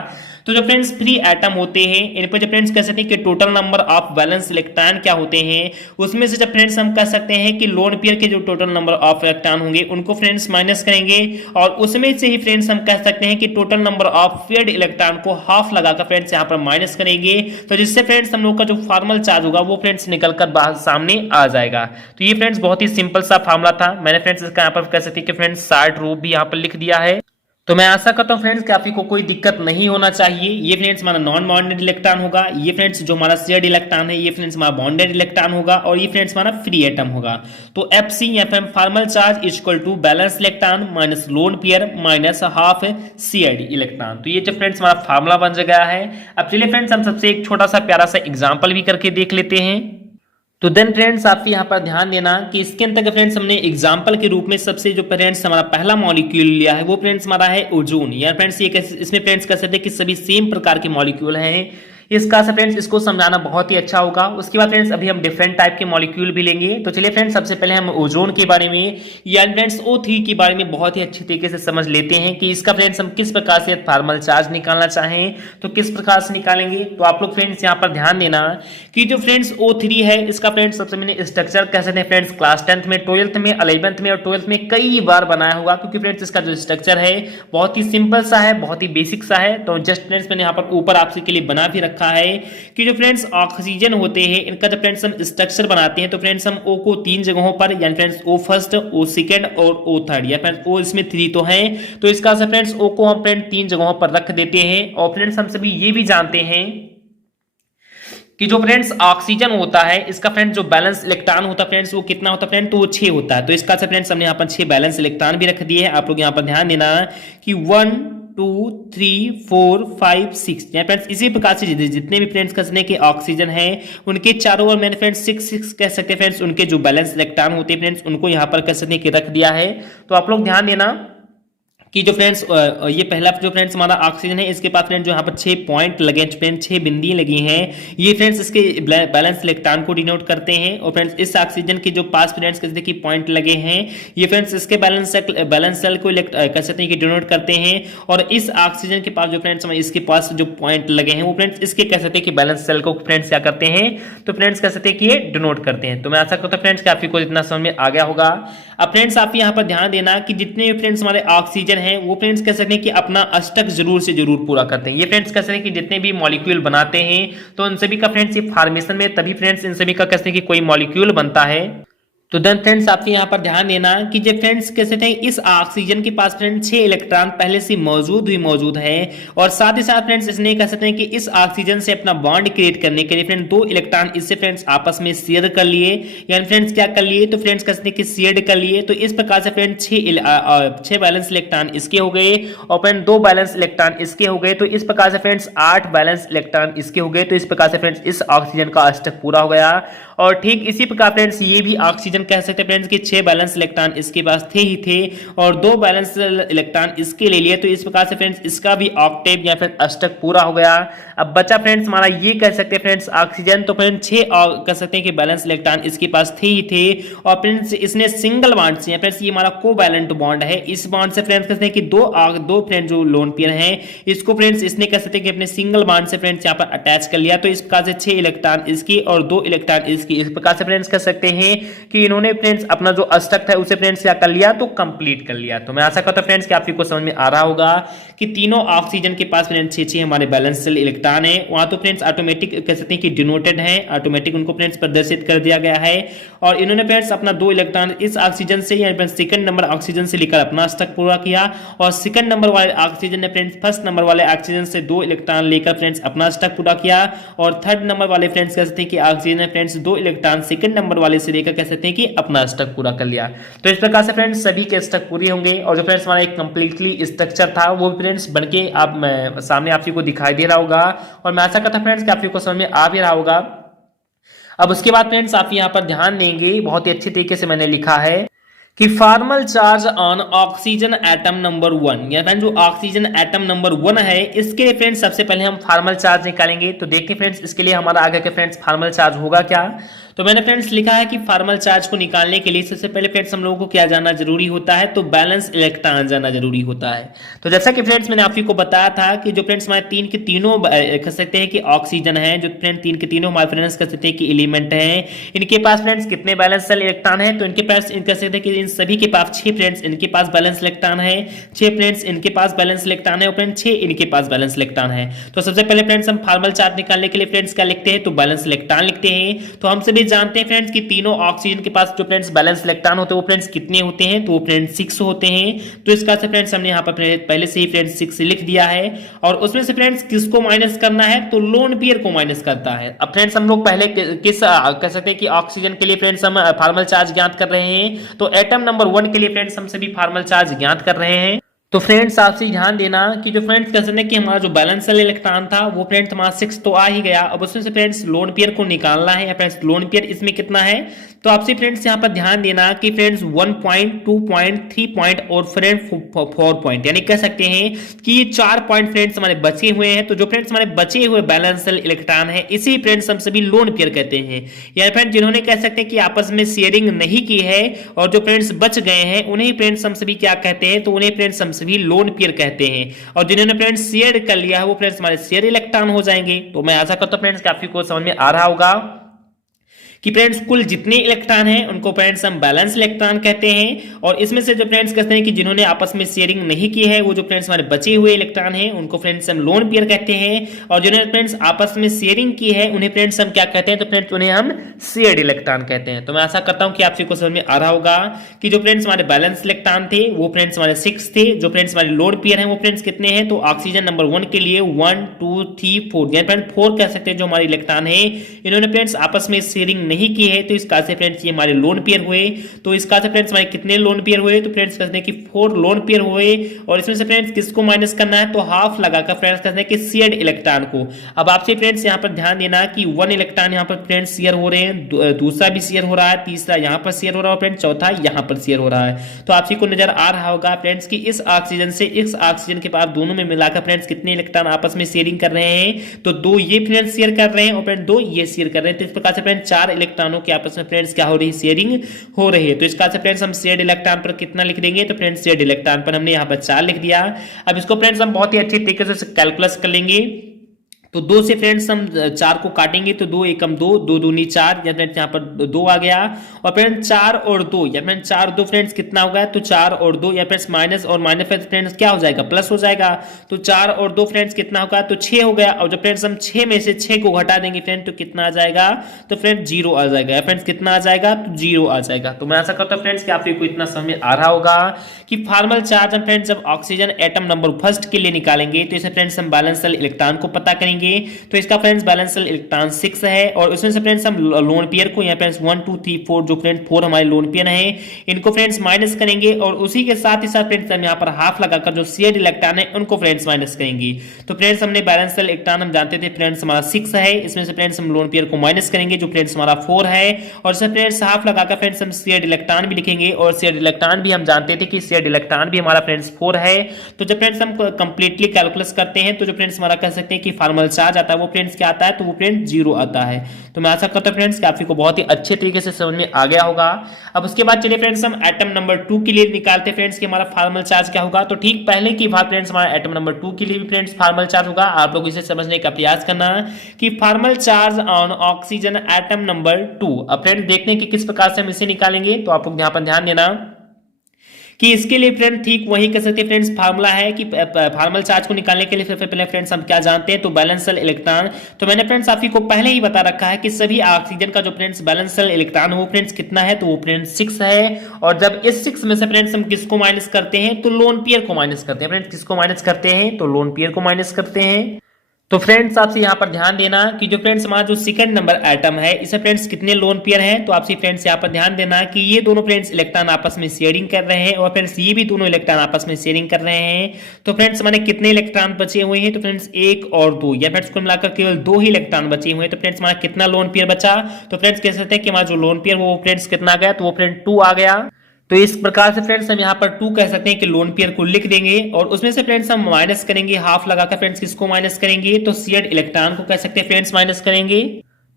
तो जो फ्रेंड्स फ्री एटम होते हैं इन पर जो फ्रेंड्स कह सकते हैं कि total number of valence electron क्या होते हैं, उसमें से जब फ्रेंड्स हम कह सकते हैं कि लोन पेयर के जो टोटल नंबर ऑफ इलेक्ट्रॉन होंगे उनको फ्रेंड्स माइनस करेंगे और उसमें से ही फ्रेंड्स हम कह सकते हैं कि total number of paired electron को हाफ लगाकर फ्रेंड्स यहाँ पर माइनस करेंगे। तो जिससे फ्रेंड्स हम लोग का जो फार्मल चार्ज होगा वो फ्रेंड्स निकलकर बाहर सामने आ जाएगा। तो ये फ्रेंड्स बहुत ही सिंपल सा फार्मूला था, मैंने फ्रेंड्स इसका यहाँ पर कह सकते हैं कि फ्रेंड्स शॉर्ट रूप भी यहाँ पर लिख दिया है। तो मैं आशा करता हूं फ्रेंड्स कि आपको कोई दिक्कत नहीं होना चाहिए। ये फ्रेंड्स हमारा नॉन बॉन्डेड इलेक्ट्रॉन होगा, ये फ्रेंड्स जो हमारा शेयर्ड इलेक्ट्रॉन है ये फ्रेंड्स हमारा बॉन्डेड इलेक्ट्रॉन होगा और ये फ्रेंड्स हमारा फ्री एटम होगा। तो FC या फिर formal charge equal to valence electron minus lone pair minus half shared electron. तो ये जो फ्रेंड्स हमारा फार्मूला बन गया है। अब चलिए फ्रेंड्स हम सबसे एक छोटा सा प्यारा सा एग्जाम्पल भी करके देख लेते हैं। तो देन फ्रेंड्स आप यहाँ पर ध्यान देना कि इसके अंतर्गत फ्रेंड्स हमने एग्जांपल के रूप में सबसे जो फ्रेंड्स हमारा पहला मॉलिक्यूल लिया है वो फ्रेंड्स हमारा है ओजोन। यार फ्रेंड्स ये इसमें फ्रेंड्स कह सकते हैं कि सभी सेम प्रकार के मॉलिक्यूल हैं, इसका से फ्रेंड्स इसको समझाना बहुत ही अच्छा होगा। उसके बाद फ्रेंड्स अभी हम डिफरेंट टाइप के मॉलिक्यूल भी लेंगे। तो चलिए फ्रेंड्स सबसे पहले हम ओजोन के बारे में या फ्रेंड्स O3 के बारे में बहुत ही अच्छे तरीके से समझ लेते हैं कि इसका फ्रेंड्स हम किस प्रकार से फार्मल चार्ज निकालना चाहें तो किस प्रकार से निकालेंगे। तो आप लोग फ्रेंड्स यहाँ पर ध्यान देना कि जो फ्रेंड्स O3 है इसका फ्रेंड्स सबसे मैंने स्ट्रक्चर कह सकते हैं फ्रेंड्स क्लास 10th में, 12th में, 11th में और 12th में कई बार बनाया होगा, क्योंकि फ्रेंड्स इसका जो स्ट्रक्चर है बहुत ही सिंपल सा है, बहुत ही बेसिक सा है। तो जस्ट फ्रेंड्स मैंने यहाँ पर ऊपर आपसे के लिए बना भी रखा है कि जो फ्रेंड्स ऑक्सीजन होते हैं इनका जब फ्रेंड्स हम स्ट्रक्चर बनाते हैं तो फ्रेंड्स हम O को 3 जगहों पर यानी friends O first, O second और O थर्ड, या फ्रेंड्स O इसमें 3 तो है तो इसका फ्रेंड्स O को हम फ्रेंड्स 3 जगहों पर रख देते हैं। और फ्रेंड्स हम सभी ये भी जानते हैं कि जो फ्रेंड्स ऑक्सीजन होता है इसका फ्रेंड्स जो बैलेंस इलेक्ट्रॉन होता है फ्रेंड्स वो कितना होता है फ्रेंड्स, तो वो 6 होता है। तो इसका फ्रेंड्स हमने यहाँ पर 6 बैलेंस इलेक्ट्रॉन भी रख दिए हैं। आप लोग यहाँ पर ध्यान देना कि 1 2 3 4 5 6 फ्रेंड्स इसी प्रकार से जितने भी फ्रेंड्स कसने के ऑक्सीजन है उनके चारों ओर मैंने फ्रेंड्स 6 कह सकते हैं फ्रेंड्स उनके जो बैलेंस इलेक्ट्रॉन होते हैं फ्रेंड्स उनको यहाँ पर कसने के रख दिया है। तो आप लोग ध्यान देना कि जो फ्रेंड्स ये पहला जो फ्रेंड्स हमारा ऑक्सीजन है इसके पास फ्रेंड्स जो यहाँ पर 6 पॉइंट लगे फ्रेंड्स 6 बिंदी लगी हैं, ये फ्रेंड्स इसके बैलेंस इलेक्ट्रॉन को डिनोट करते हैं। और फ्रेंड्स इस ऑक्सीजन के जो पास फ्रेंड्स कहते हैं कि पॉइंट लगे हैं ये फ्रेंड्स इसके बैलेंस सेल को कह सकते हैं कि डिनोट करते हैं। और इस ऑक्सीजन के पास जो फ्रेंड्स इसके पास जो पॉइंट लगे हैं वो फ्रेंड्स इसके कह सकते हैं कि बैलेंस सेल को फ्रेंड्स क्या करते हैं, तो फ्रेंड्स कह सकते हैं कि ये डिनोट करते हैं। तो मैं आशा करता हूं फ्रेंड्स कि आपको इतना समझ में आ गया होगा। अब फ्रेंड्स आप यहाँ पर ध्यान देना कि जितने भी फ्रेंड्स हमारे ऑक्सीजन है वो फ्रेंड्स कह सकते हैं कि अपना अष्टक जरूर से जरूर पूरा करते हैं। ये फ्रेंड्स कह सकते हैं कि जितने भी मॉलिक्यूल बनाते हैं तो उन सभी का फ्रेंड्स ये फॉर्मेशन में तभी फ्रेंड्स इन सभी का कह सकते हैं कि कोई मॉलिक्यूल बनता है। तो देन फ्रेंड्स आप यहाँ पर ध्यान देना कि जब फ्रेंड्स कह सकते हैं इस ऑक्सीजन के पास फ्रेंड्स 6 इलेक्ट्रॉन पहले से मौजूद है और साथ ही साथ फ्रेंड्स इसने कह सकते हैं कि इस ऑक्सीजन से अपना बॉन्ड क्रिएट करने के लिए फ्रेंड्स 2 इलेक्ट्रॉन इससे फ्रेंड्स आपस में शेयर कर लिए, यानी फ्रेंड्स क्या कर लिए, तो फ्रेंड्स कह सकते हैं कि शेयर कर लिए। तो इस प्रकार से फ्रेंड्स 6 बैलेंस इलेक्ट्रॉन इसके हो गए और फ्रेंड 2 बैलेंस इलेक्ट्रॉन इसके हो गए। तो इस प्रकार से फ्रेंड्स 8 बैलेंस इलेक्ट्रॉन इसके हो गए। तो इस प्रकार से फ्रेंड्स इस ऑक्सीजन का अष्टक पूरा हो गया। और ठीक इसी प्रकार फ्रेंड्स ये भी ऑक्सीजन ऑक्सीजन कह सकते हैं फ्रेंड्स कि 6 बैलेंस इलेक्ट्रॉन इसके पास थे ही थे और 2 बैलेंस इलेक्ट्रॉन इसके ले लिए। तो इस प्रकार से फ्रेंड्स इसका भी ऑक्टेव या फिर अष्टक पूरा हो गया। अब बचा फ्रेंड्स हमारा ये कह सकते हैं फ्रेंड्स ऑक्सीजन, तो फ्रेंड्स 6 कह सकते हैं कि बैलेंस इलेक्ट्रॉन इसके पास थे ही थे और फ्रेंड्स इसने सिंगल बॉन्ड से फ्रेंड्स ये हमारा कोवैलेंट बॉन्ड है, इस बॉन्ड से फ्रेंड्स कहते हैं कि दो फ्रेंड्स जो लोन पेयर हैं इसको फ्रेंड्स इसने कह सकते हैं कि अपने सिंगल बॉन्ड से फ्रेंड्स यहाँ पर अटैच कर लिया। तो इस प्रकार से 6 इलेक्ट्रॉन इसकी और 2 इलेक्ट्रॉन इसकी, इस प्रकार से फ्रेंड्स कह सकते हैं कि इन्होंने फ्रेंड्स अपना जो अष्टक था उसे फ्रेंड्स क्या कर लिया, तो कंप्लीट कर लिया। तो मैं आशा करता हूं फ्रेंड्स कि आप सबको समझ में आ रहा होगा कि तीनों ऑक्सीजन के पास फ्रेंड्स 6 हमारे बैलेंस इलेक्ट्रॉन है। वहां तो फ्रेंड्स ऑटोमेटिक कह सकते हैं कि डिनोटेड है, ऑटोमेटिक उनको फ्रेंड्स प्रदर्शित कर दिया गया है और इन्होंने फ्रेंड्स अपना 2 इलेक्ट्रॉन इस ऑक्सीजन से या सेकंड नंबर ऑक्सीजन से लेकर अपना अष्टक पूरा किया और सेकंड नंबर वाले ऑक्सीजन ने फ्रेंड्स फर्स्ट नंबर वाले ऑक्सीजन से 2 इलेक्ट्रॉन लेकर फ्रेंड्स अपना अष्टक पूरा किया और थर्ड नंबर वाले फ्रेंड्स कह सकते हैं कि ऑक्सीजन ने फ्रेंड्स 2 इलेक्ट्रॉन सेकंड नंबर वाले से लेकर कह सकते हैं कि अपना अष्टक पूरा कर लिया। तो इस प्रकार से फ्रेंड्स सभी के अष्टक पूरे होंगे और जो फ्रेंड्स हमारा एक कंप्लीटली स्ट्रक्चर था वो फ्रेंड्स बनके आप सामने आप को दिखाई दे रहा होगा और मैं आशा करता हूं फ्रेंड्स कि आप को समझ में आ भी रहा होगा। अब उसके बाद फ्रेंड्स आप यहां पर ध्यान देंगे, बहुत ही अच्छी तरीके से मैंने लिखा है कि formal charge on oxygen atom number 1, या फ्रेंड्स जो ऑक्सीजन एटम नंबर 1 है इसके लिए फ्रेंड्स सबसे पहले हम फॉर्मल चार्ज निकालेंगे। तो देखिए फ्रेंड्स इसके लिए हमारा आगे के फ्रेंड्स फॉर्मल चार्ज होगा क्या, तो मैंने फ्रेंड्स लिखा है कि फॉर्मल चार्ज को निकालने के लिए सबसे पहले फ्रेंड्स हम लोगों को क्या जानना जरूरी होता है, तो बैलेंस इलेक्ट्रॉन जानना जरूरी होता है। तो जैसा कि फ्रेंड्स मैंने आप को बताया था कि जो फ्रेंड्स हमारे 3 के तीनों कह सकते हैं कि ऑक्सीजन है, जो फ्रेंड्स 3 के तीनों हमारे फ्रेंड्स कह सकते हैं कि एलिमेंट हैं, इनके पास फ्रेंड्स कितने बैलेंस इलेक्ट्रॉन है, तो इनके पास कह सकते हैं कि इन सभी के पास 6 फ्रेंड्स इनके पास बैलेंस इलेक्ट्रॉन है, 6 फ्रेंड्स इनके पास बैलेंस इलेक्ट्रॉन है और फ्रेंड्स 6 इनके पास बैलेंस इलेक्ट्रॉन है। तो सबसे पहले फ्रेंड्स हम फॉर्मल चार्ज निकालने के लिए फ्रेंड्स क्या लिखते हैं, तो बैलेंस इलेक्ट्रॉन लिखते हैं। तो हम सभी जानते हैं फ्रेंड्स कि तीनों ऑक्सीजन के पास जो फ्रेंड्स बैलेंस इलेक्ट्रॉन होते हैं वो फ्रेंड्स कितने होते हैं, तो वो फ्रेंड्स 6 होते हैं। तो इसका से फ्रेंड्स हमने यहाँ पर पहले से ही फ्रेंड्स 6 लिख दिया है और उसमें से फ्रेंड्स किसको माइनस करना है, तो लोन पेयर को माइनस करता है। अब फ्रेंड्स हम लोग पहले किस कह सकते हैं कि ऑक्सीजन के लिए फ्रेंड्स हम फॉर्मल चार्ज ज्ञात कर रहे हैं, तो एटम नंबर 1 के लिए फ्रेंड्स हम सभी फॉर्मल चार्ज ज्ञात कर रहे हैं। तो फ्रेंड्स आपसे ध्यान देना कि जो फ्रेंड्स कह सकते हैं कि हमारा जो बैलेंस इलेक्ट्रॉन था वो फ्रेंड्स हमारा 6 तो आ ही गया। अब उसमें से फ्रेंड्स लोन पेयर को निकालना है, या फ्रेंड्स लोन पेयर इसमें कितना है, तो आपसे फ्रेंड्स यहाँ पर ध्यान देना कि फ्रेंड्स 1 पॉइंट 2 पॉइंट 3 पॉइंट और फ्रेंड्स 4 पॉइंट, यानी कह सकते हैं कि ये 4 पॉइंट फ्रेंड्स हमारे बचे हुए हैं। तो जो फ्रेंड्स हमारे बचे हुए बैलेंस इलेक्ट्रॉन है इसी फ्रेंड्स हम सभी लोन पेयर कहते हैं, या फ्रेंड्स जिन्होंने कह सकते हैं कि आपस में शेयरिंग नहीं की है और जो फ्रेंड्स बच गए हैं उन्हें फ्रेंड्स हम सभी क्या कहते हैं, तो उन्हें फ्रेंड्स हम सभी लोन पेयर कहते हैं। और जिन्होंने फ्रेंड्स शेयर कर लिया है वो फ्रेंड्स हमारे शेयर इलेक्ट्रॉन हो जाएंगे। तो मैं आशा करता हूं फ्रेंड्स कि आपको समझ में आ रहा होगा कि फ्रेंड्स कुल जितने इलेक्ट्रॉन हैं उनको फ्रेंड्स हम बैलेंस इलेक्ट्रॉन कहते हैं और इसमें से जो फ्रेंड्स कहते हैं कि जिन्होंने आपस में शेयरिंग नहीं की है वो जो फ्रेंड्स हमारे बचे हुए इलेक्ट्रॉन हैं उनको फ्रेंड्स हम लोन पेयर कहते हैं और जिन्होंने फ्रेंड्स आपस में शेयरिंग की है उन्हें फ्रेंड्स हम क्या कहते हैं, तो फ्रेंड्स उन्हें हम शेयर्ड इलेक्ट्रॉन कहते हैं। तो मैं आशा करता हूं कि आप सबको समझ में आ रहा होगा कि जो फ्रेंड्स हमारे बैलेंस इलेक्ट्रॉन थे वो फ्रेंड्स हमारे 6 थे, जो फ्रेंड्स हमारे लोन पेयर हैं वो फ्रेंड्स कितने हैं, तो ऑक्सीजन नंबर 1 के लिए 1 2 3 4, यानी फ्रेंड्स 4 कह सकते हैं जो हमारे इलेक्ट्रॉन है इन्होंने फ्रेंड्स आपस में शेयरिंग नहीं की है। तो इसका से फ्रेंड्स ये हमारे लोन पेयर हुए। तो इसका से फ्रेंड्स हमारे कितने लोन पेयर हुए, तो फ्रेंड्स कहते हैं कि 4 लोन पेयर हुए और इसमें से फ्रेंड्स किसको माइनस करना है, तो हाफ लगाकर फ्रेंड्स कहते हैं कि शेयर्ड इलेक्ट्रॉन को। अब आपसे फ्रेंड्स यहां पर ध्यान देना कि 1 इलेक्ट्रॉन यहां पर फ्रेंड्स शेयर हो रहे हैं, दूसरा भी शेयर हो रहा है, तीसरा यहां पर शेयर हो रहा है, फ्रेंड्स चौथा यहां पर शेयर हो रहा है। तो आपसी को नजर आ रहा होगा फ्रेंड्स कि इस ऑक्सीजन से इस ऑक्सीजन के पास दोनों में मिलाकर फ्रेंड्स कितने इलेक्ट्रॉन आपस में शेयरिंग कर रहे हैं, तो 2 ये फ्रेंड्स शेयर कर रहे हैं और फ्रेंड्स 2 ये शेयर कर रहे हैं। तो इस प्रकार से फ्रेंड्स 4 इलेक्ट्रॉनों के आपस में फ्रेंड्स क्या हो रही है, शेयरिंग हो रही है। तो इसका से फ्रेंड्स हम शेयर्ड इलेक्ट्रॉन पर कितना लिख देंगे, तो फ्रेंड्स शेयर्ड इलेक्ट्रॉन पर हमने यहां पर 4 लिख दिया। अब इसको फ्रेंड्स हम बहुत ही अच्छी तरीके से कैलकुलेट कर लेंगे। तो 2 से फ्रेंड्स हम 4 को काटेंगे तो 2 एकम 2, 2 दूनी 4, या फ्रेंड्स यहाँ पर 2 आ गया और फ्रेंड्स 4 और 2, या फ्रेंड्स 4 2 फ्रेंड्स कितना होगा, तो 4 और 2, या फ्रेंड्स माइनस और माइनस फ्रेंड्स क्या हो जाएगा, प्लस हो जाएगा। तो 4 और 2 फ्रेंड्स कितना होगा, तो 6 हो गया। और जब फ्रेंड्स हम 6 में से 6 को घटा देंगे फ्रेंड्स तो कितना आ जाएगा, तो फ्रेंड्स 0 आ जाएगा। फ्रेंड्स कितना आ जाएगा, तो 0 आ जाएगा। तो मैं आशा करता हूं फ्रेंड्स कि आपको इतना समझ में आ रहा होगा कि फार्मल चार्ज हम फ्रेंड्स जब ऑक्सीजन एटम नंबर फर्स्ट के लिए निकालेंगे तो इसे फ्रेंड्स हम बैलेंस शेल इलेक्ट्रॉन को पता करेंगे। तो इसका फ्रेंड्स बैलेंस शेल इलेक्ट्रॉन 6 है और उसमें से फ्रेंड्स हम लोन पेयर को यहाँ फ्रेंड्स 1 2 3 4 जो फ्रेंड्स 4 हमारे लोन पेयर है इनको फ्रेंड्स माइनस करेंगे और उसी के साथ ही साथ फ्रेंड्स हम यहाँ पर हाफ लगाकर जो शेयर्ड इलेक्ट्रॉन है उनको फ्रेंड्स माइनस करेंगे। तो फ्रेंड्स हमने बैलेंस शेल इलेक्ट्रॉन हम जानते थे फ्रेंड्स हमारा 6 है, इसमें से फ्रेंड्स हम लोन पेयर को माइनस करेंगे जो फ्रेंड्स हमारा 4 है और इसमें फ्रेंड्स हाफ लगाकर फ्रेंड्स हम शेयर्ड इलेक्ट्रॉन भी लिखेंगे और शेयर्ड इलेक्ट्रॉन भी हम जानते थे कि शेयर्ड इलेक्ट्रॉन भी हमारा फ्रेंड्स 4 है। तो जब फ्रेंड्स हम कंप्लीटली कैलकुलेट करते हैं तो जो फ्रेंड्स हमारा कह सकते हैं कि फार्मल चार्ज आता है वो फ्रेंड्स क्या आता है, तो वो फ्रेंड्स 0 आता है। तो मैं आशा करता हूं फ्रेंड्स कि आपको बहुत ही अच्छे तरीके से समझ में आ गया होगा। अब उसके बाद चलिए फ्रेंड्स हम एटम नंबर 2 के लिए निकालते हैं फ्रेंड्स कि हमारा फार्मल चार्ज क्या होगा। तो ठीक पहले की बात फ्रेंड्स हमारा एटम नंबर 2 के लिए भी फ्रेंड्स फार्मल चार्ज होगा। आप लोग इसे समझने का प्रयास करना कि formal charge on oxygen atom number 2। अब फ्रेंड्स देखते हैं कि किस प्रकार से हम इसे निकालेंगे। तो आप लोग यहां पर ध्यान देना कि इसके लिए फ्रेंड ठीक वही कह सकते हैं फ्रेंड्स फार्मूला है कि फार्मल चार्ज को निकालने के लिए सबसे पहले फ्रेंड्स हम क्या जानते हैं, तो बैलेंस शेल इलेक्ट्रॉन। तो मैंने फ्रेंड्स आप ही को पहले ही बता रखा है कि सभी ऑक्सीजन का जो फ्रेंड्स बैलेंस शेल इलेक्ट्रॉन वो फ्रेंड्स कितना है, तो वो फ्रेंड्स 6 है। और जब इस 6 में से फ्रेंड्स हम किसको माइनस करते हैं, तो लोन पेयर को माइनस करते हैं। फ्रेंड्स किसको माइनस करते हैं, तो लोन पेयर को माइनस करते हैं। तो फ्रेंड्स आपसे यहां पर ध्यान देना कि जो फ्रेंड्स हमारा जो सेकंड नंबर एटम है इसे फ्रेंड्स कितने लोन पेयर हैं, तो आपसे फ्रेंड्स यहां पर ध्यान देना कि ये दोनों फ्रेंड्स इलेक्ट्रॉन आपस में शेयरिंग कर रहे हैं और फ्रेंड्स ये भी दोनों इलेक्ट्रॉन आपस में शेयरिंग कर रहे हैं। तो फ्रेंड्स हमारे कितने इलेक्ट्रॉन बचे हुए हैं, तो फ्रेंड्स 1 और 2 या फ्रेंड्स कुल मिलाकर केवल 2 ही इलेक्ट्रॉन बचे हुए हैं। तो फ्रेंड्स हमारा कितना लोन पेयर बचा, तो फ्रेंड्स कह सकते हैं कि हमारा जो लोन पेयर वो फ्रेंड्स कितना गया, तो वो फ्रेंड 2 आ गया। तो इस प्रकार से फ्रेंड्स हम यहाँ पर 2 कह सकते हैं कि लोन पेयर को लिख देंगे और उसमें से फ्रेंड्स हम माइनस करेंगे, हाफ लगाकर फ्रेंड्स किसको माइनस करेंगे, तो शेयर्ड इलेक्ट्रॉन को कह सकते हैं फ्रेंड्स माइनस करेंगे।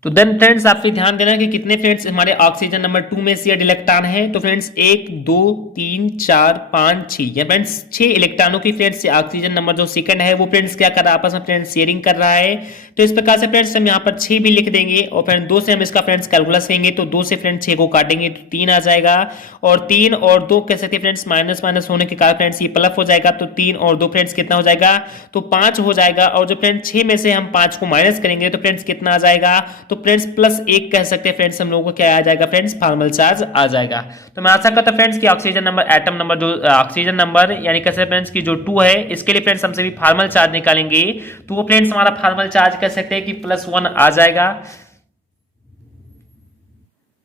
तो देन फ्रेंड्स आपसे ध्यान देना कि कितने फ्रेंड्स हमारे ऑक्सीजन नंबर 2 में शेयर्ड इलेक्ट्रॉन है, तो फ्रेंड्स 1 2 3 4 5 6 या फ्रेंड्स 6 इलेक्ट्रॉनों की फ्रेंड्स ऑक्सीजन नंबर जो सेकंड है वो फ्रेंड्स क्या कर रहा है, आपस में फ्रेंड्स शेयरिंग कर रहा है। तो इस प्रकार से फ्रेंड्स हम यहाँ पर 6 भी लिख देंगे और फ्रेंड 2 से हम इसका फ्रेंड्स कैलकुलस करेंगे तो 2 से फ्रेंड्स 6 को काटेंगे तो 3 आ जाएगा और 3 और 2 कह सकते हैं फ्रेंड्स माइनस माइनस होने के कारण फ्रेंड्स ये प्लस हो जाएगा। तो 3 और 2 फ्रेंड्स कितना हो जाएगा, तो 5 हो जाएगा और जो फ्रेंड्स 6 में से हम 5 को माइनस करेंगे तो फ्रेंड्स कितना आ जाएगा, तो फ्रेंड्स प्लस 1 कह सकते हैं फ्रेंड्स हम लोगों को क्या आ जाएगा, फ्रेंड्स फार्मल चार्ज आ जाएगा। तो मैं आशा करता हूं फ्रेंड्स कि ऑक्सीजन नंबर एटम नंबर जो ऑक्सीजन नंबर यानी कह सकते हैं फ्रेंड्स की जो 2 है इसके लिए फ्रेंड्स हम सभी फार्मल चार्ज निकालेंगे तो वो फ्रेंड्स हमारा फार्मल चार्ज कह सकते हैं कि +1 आ जाएगा।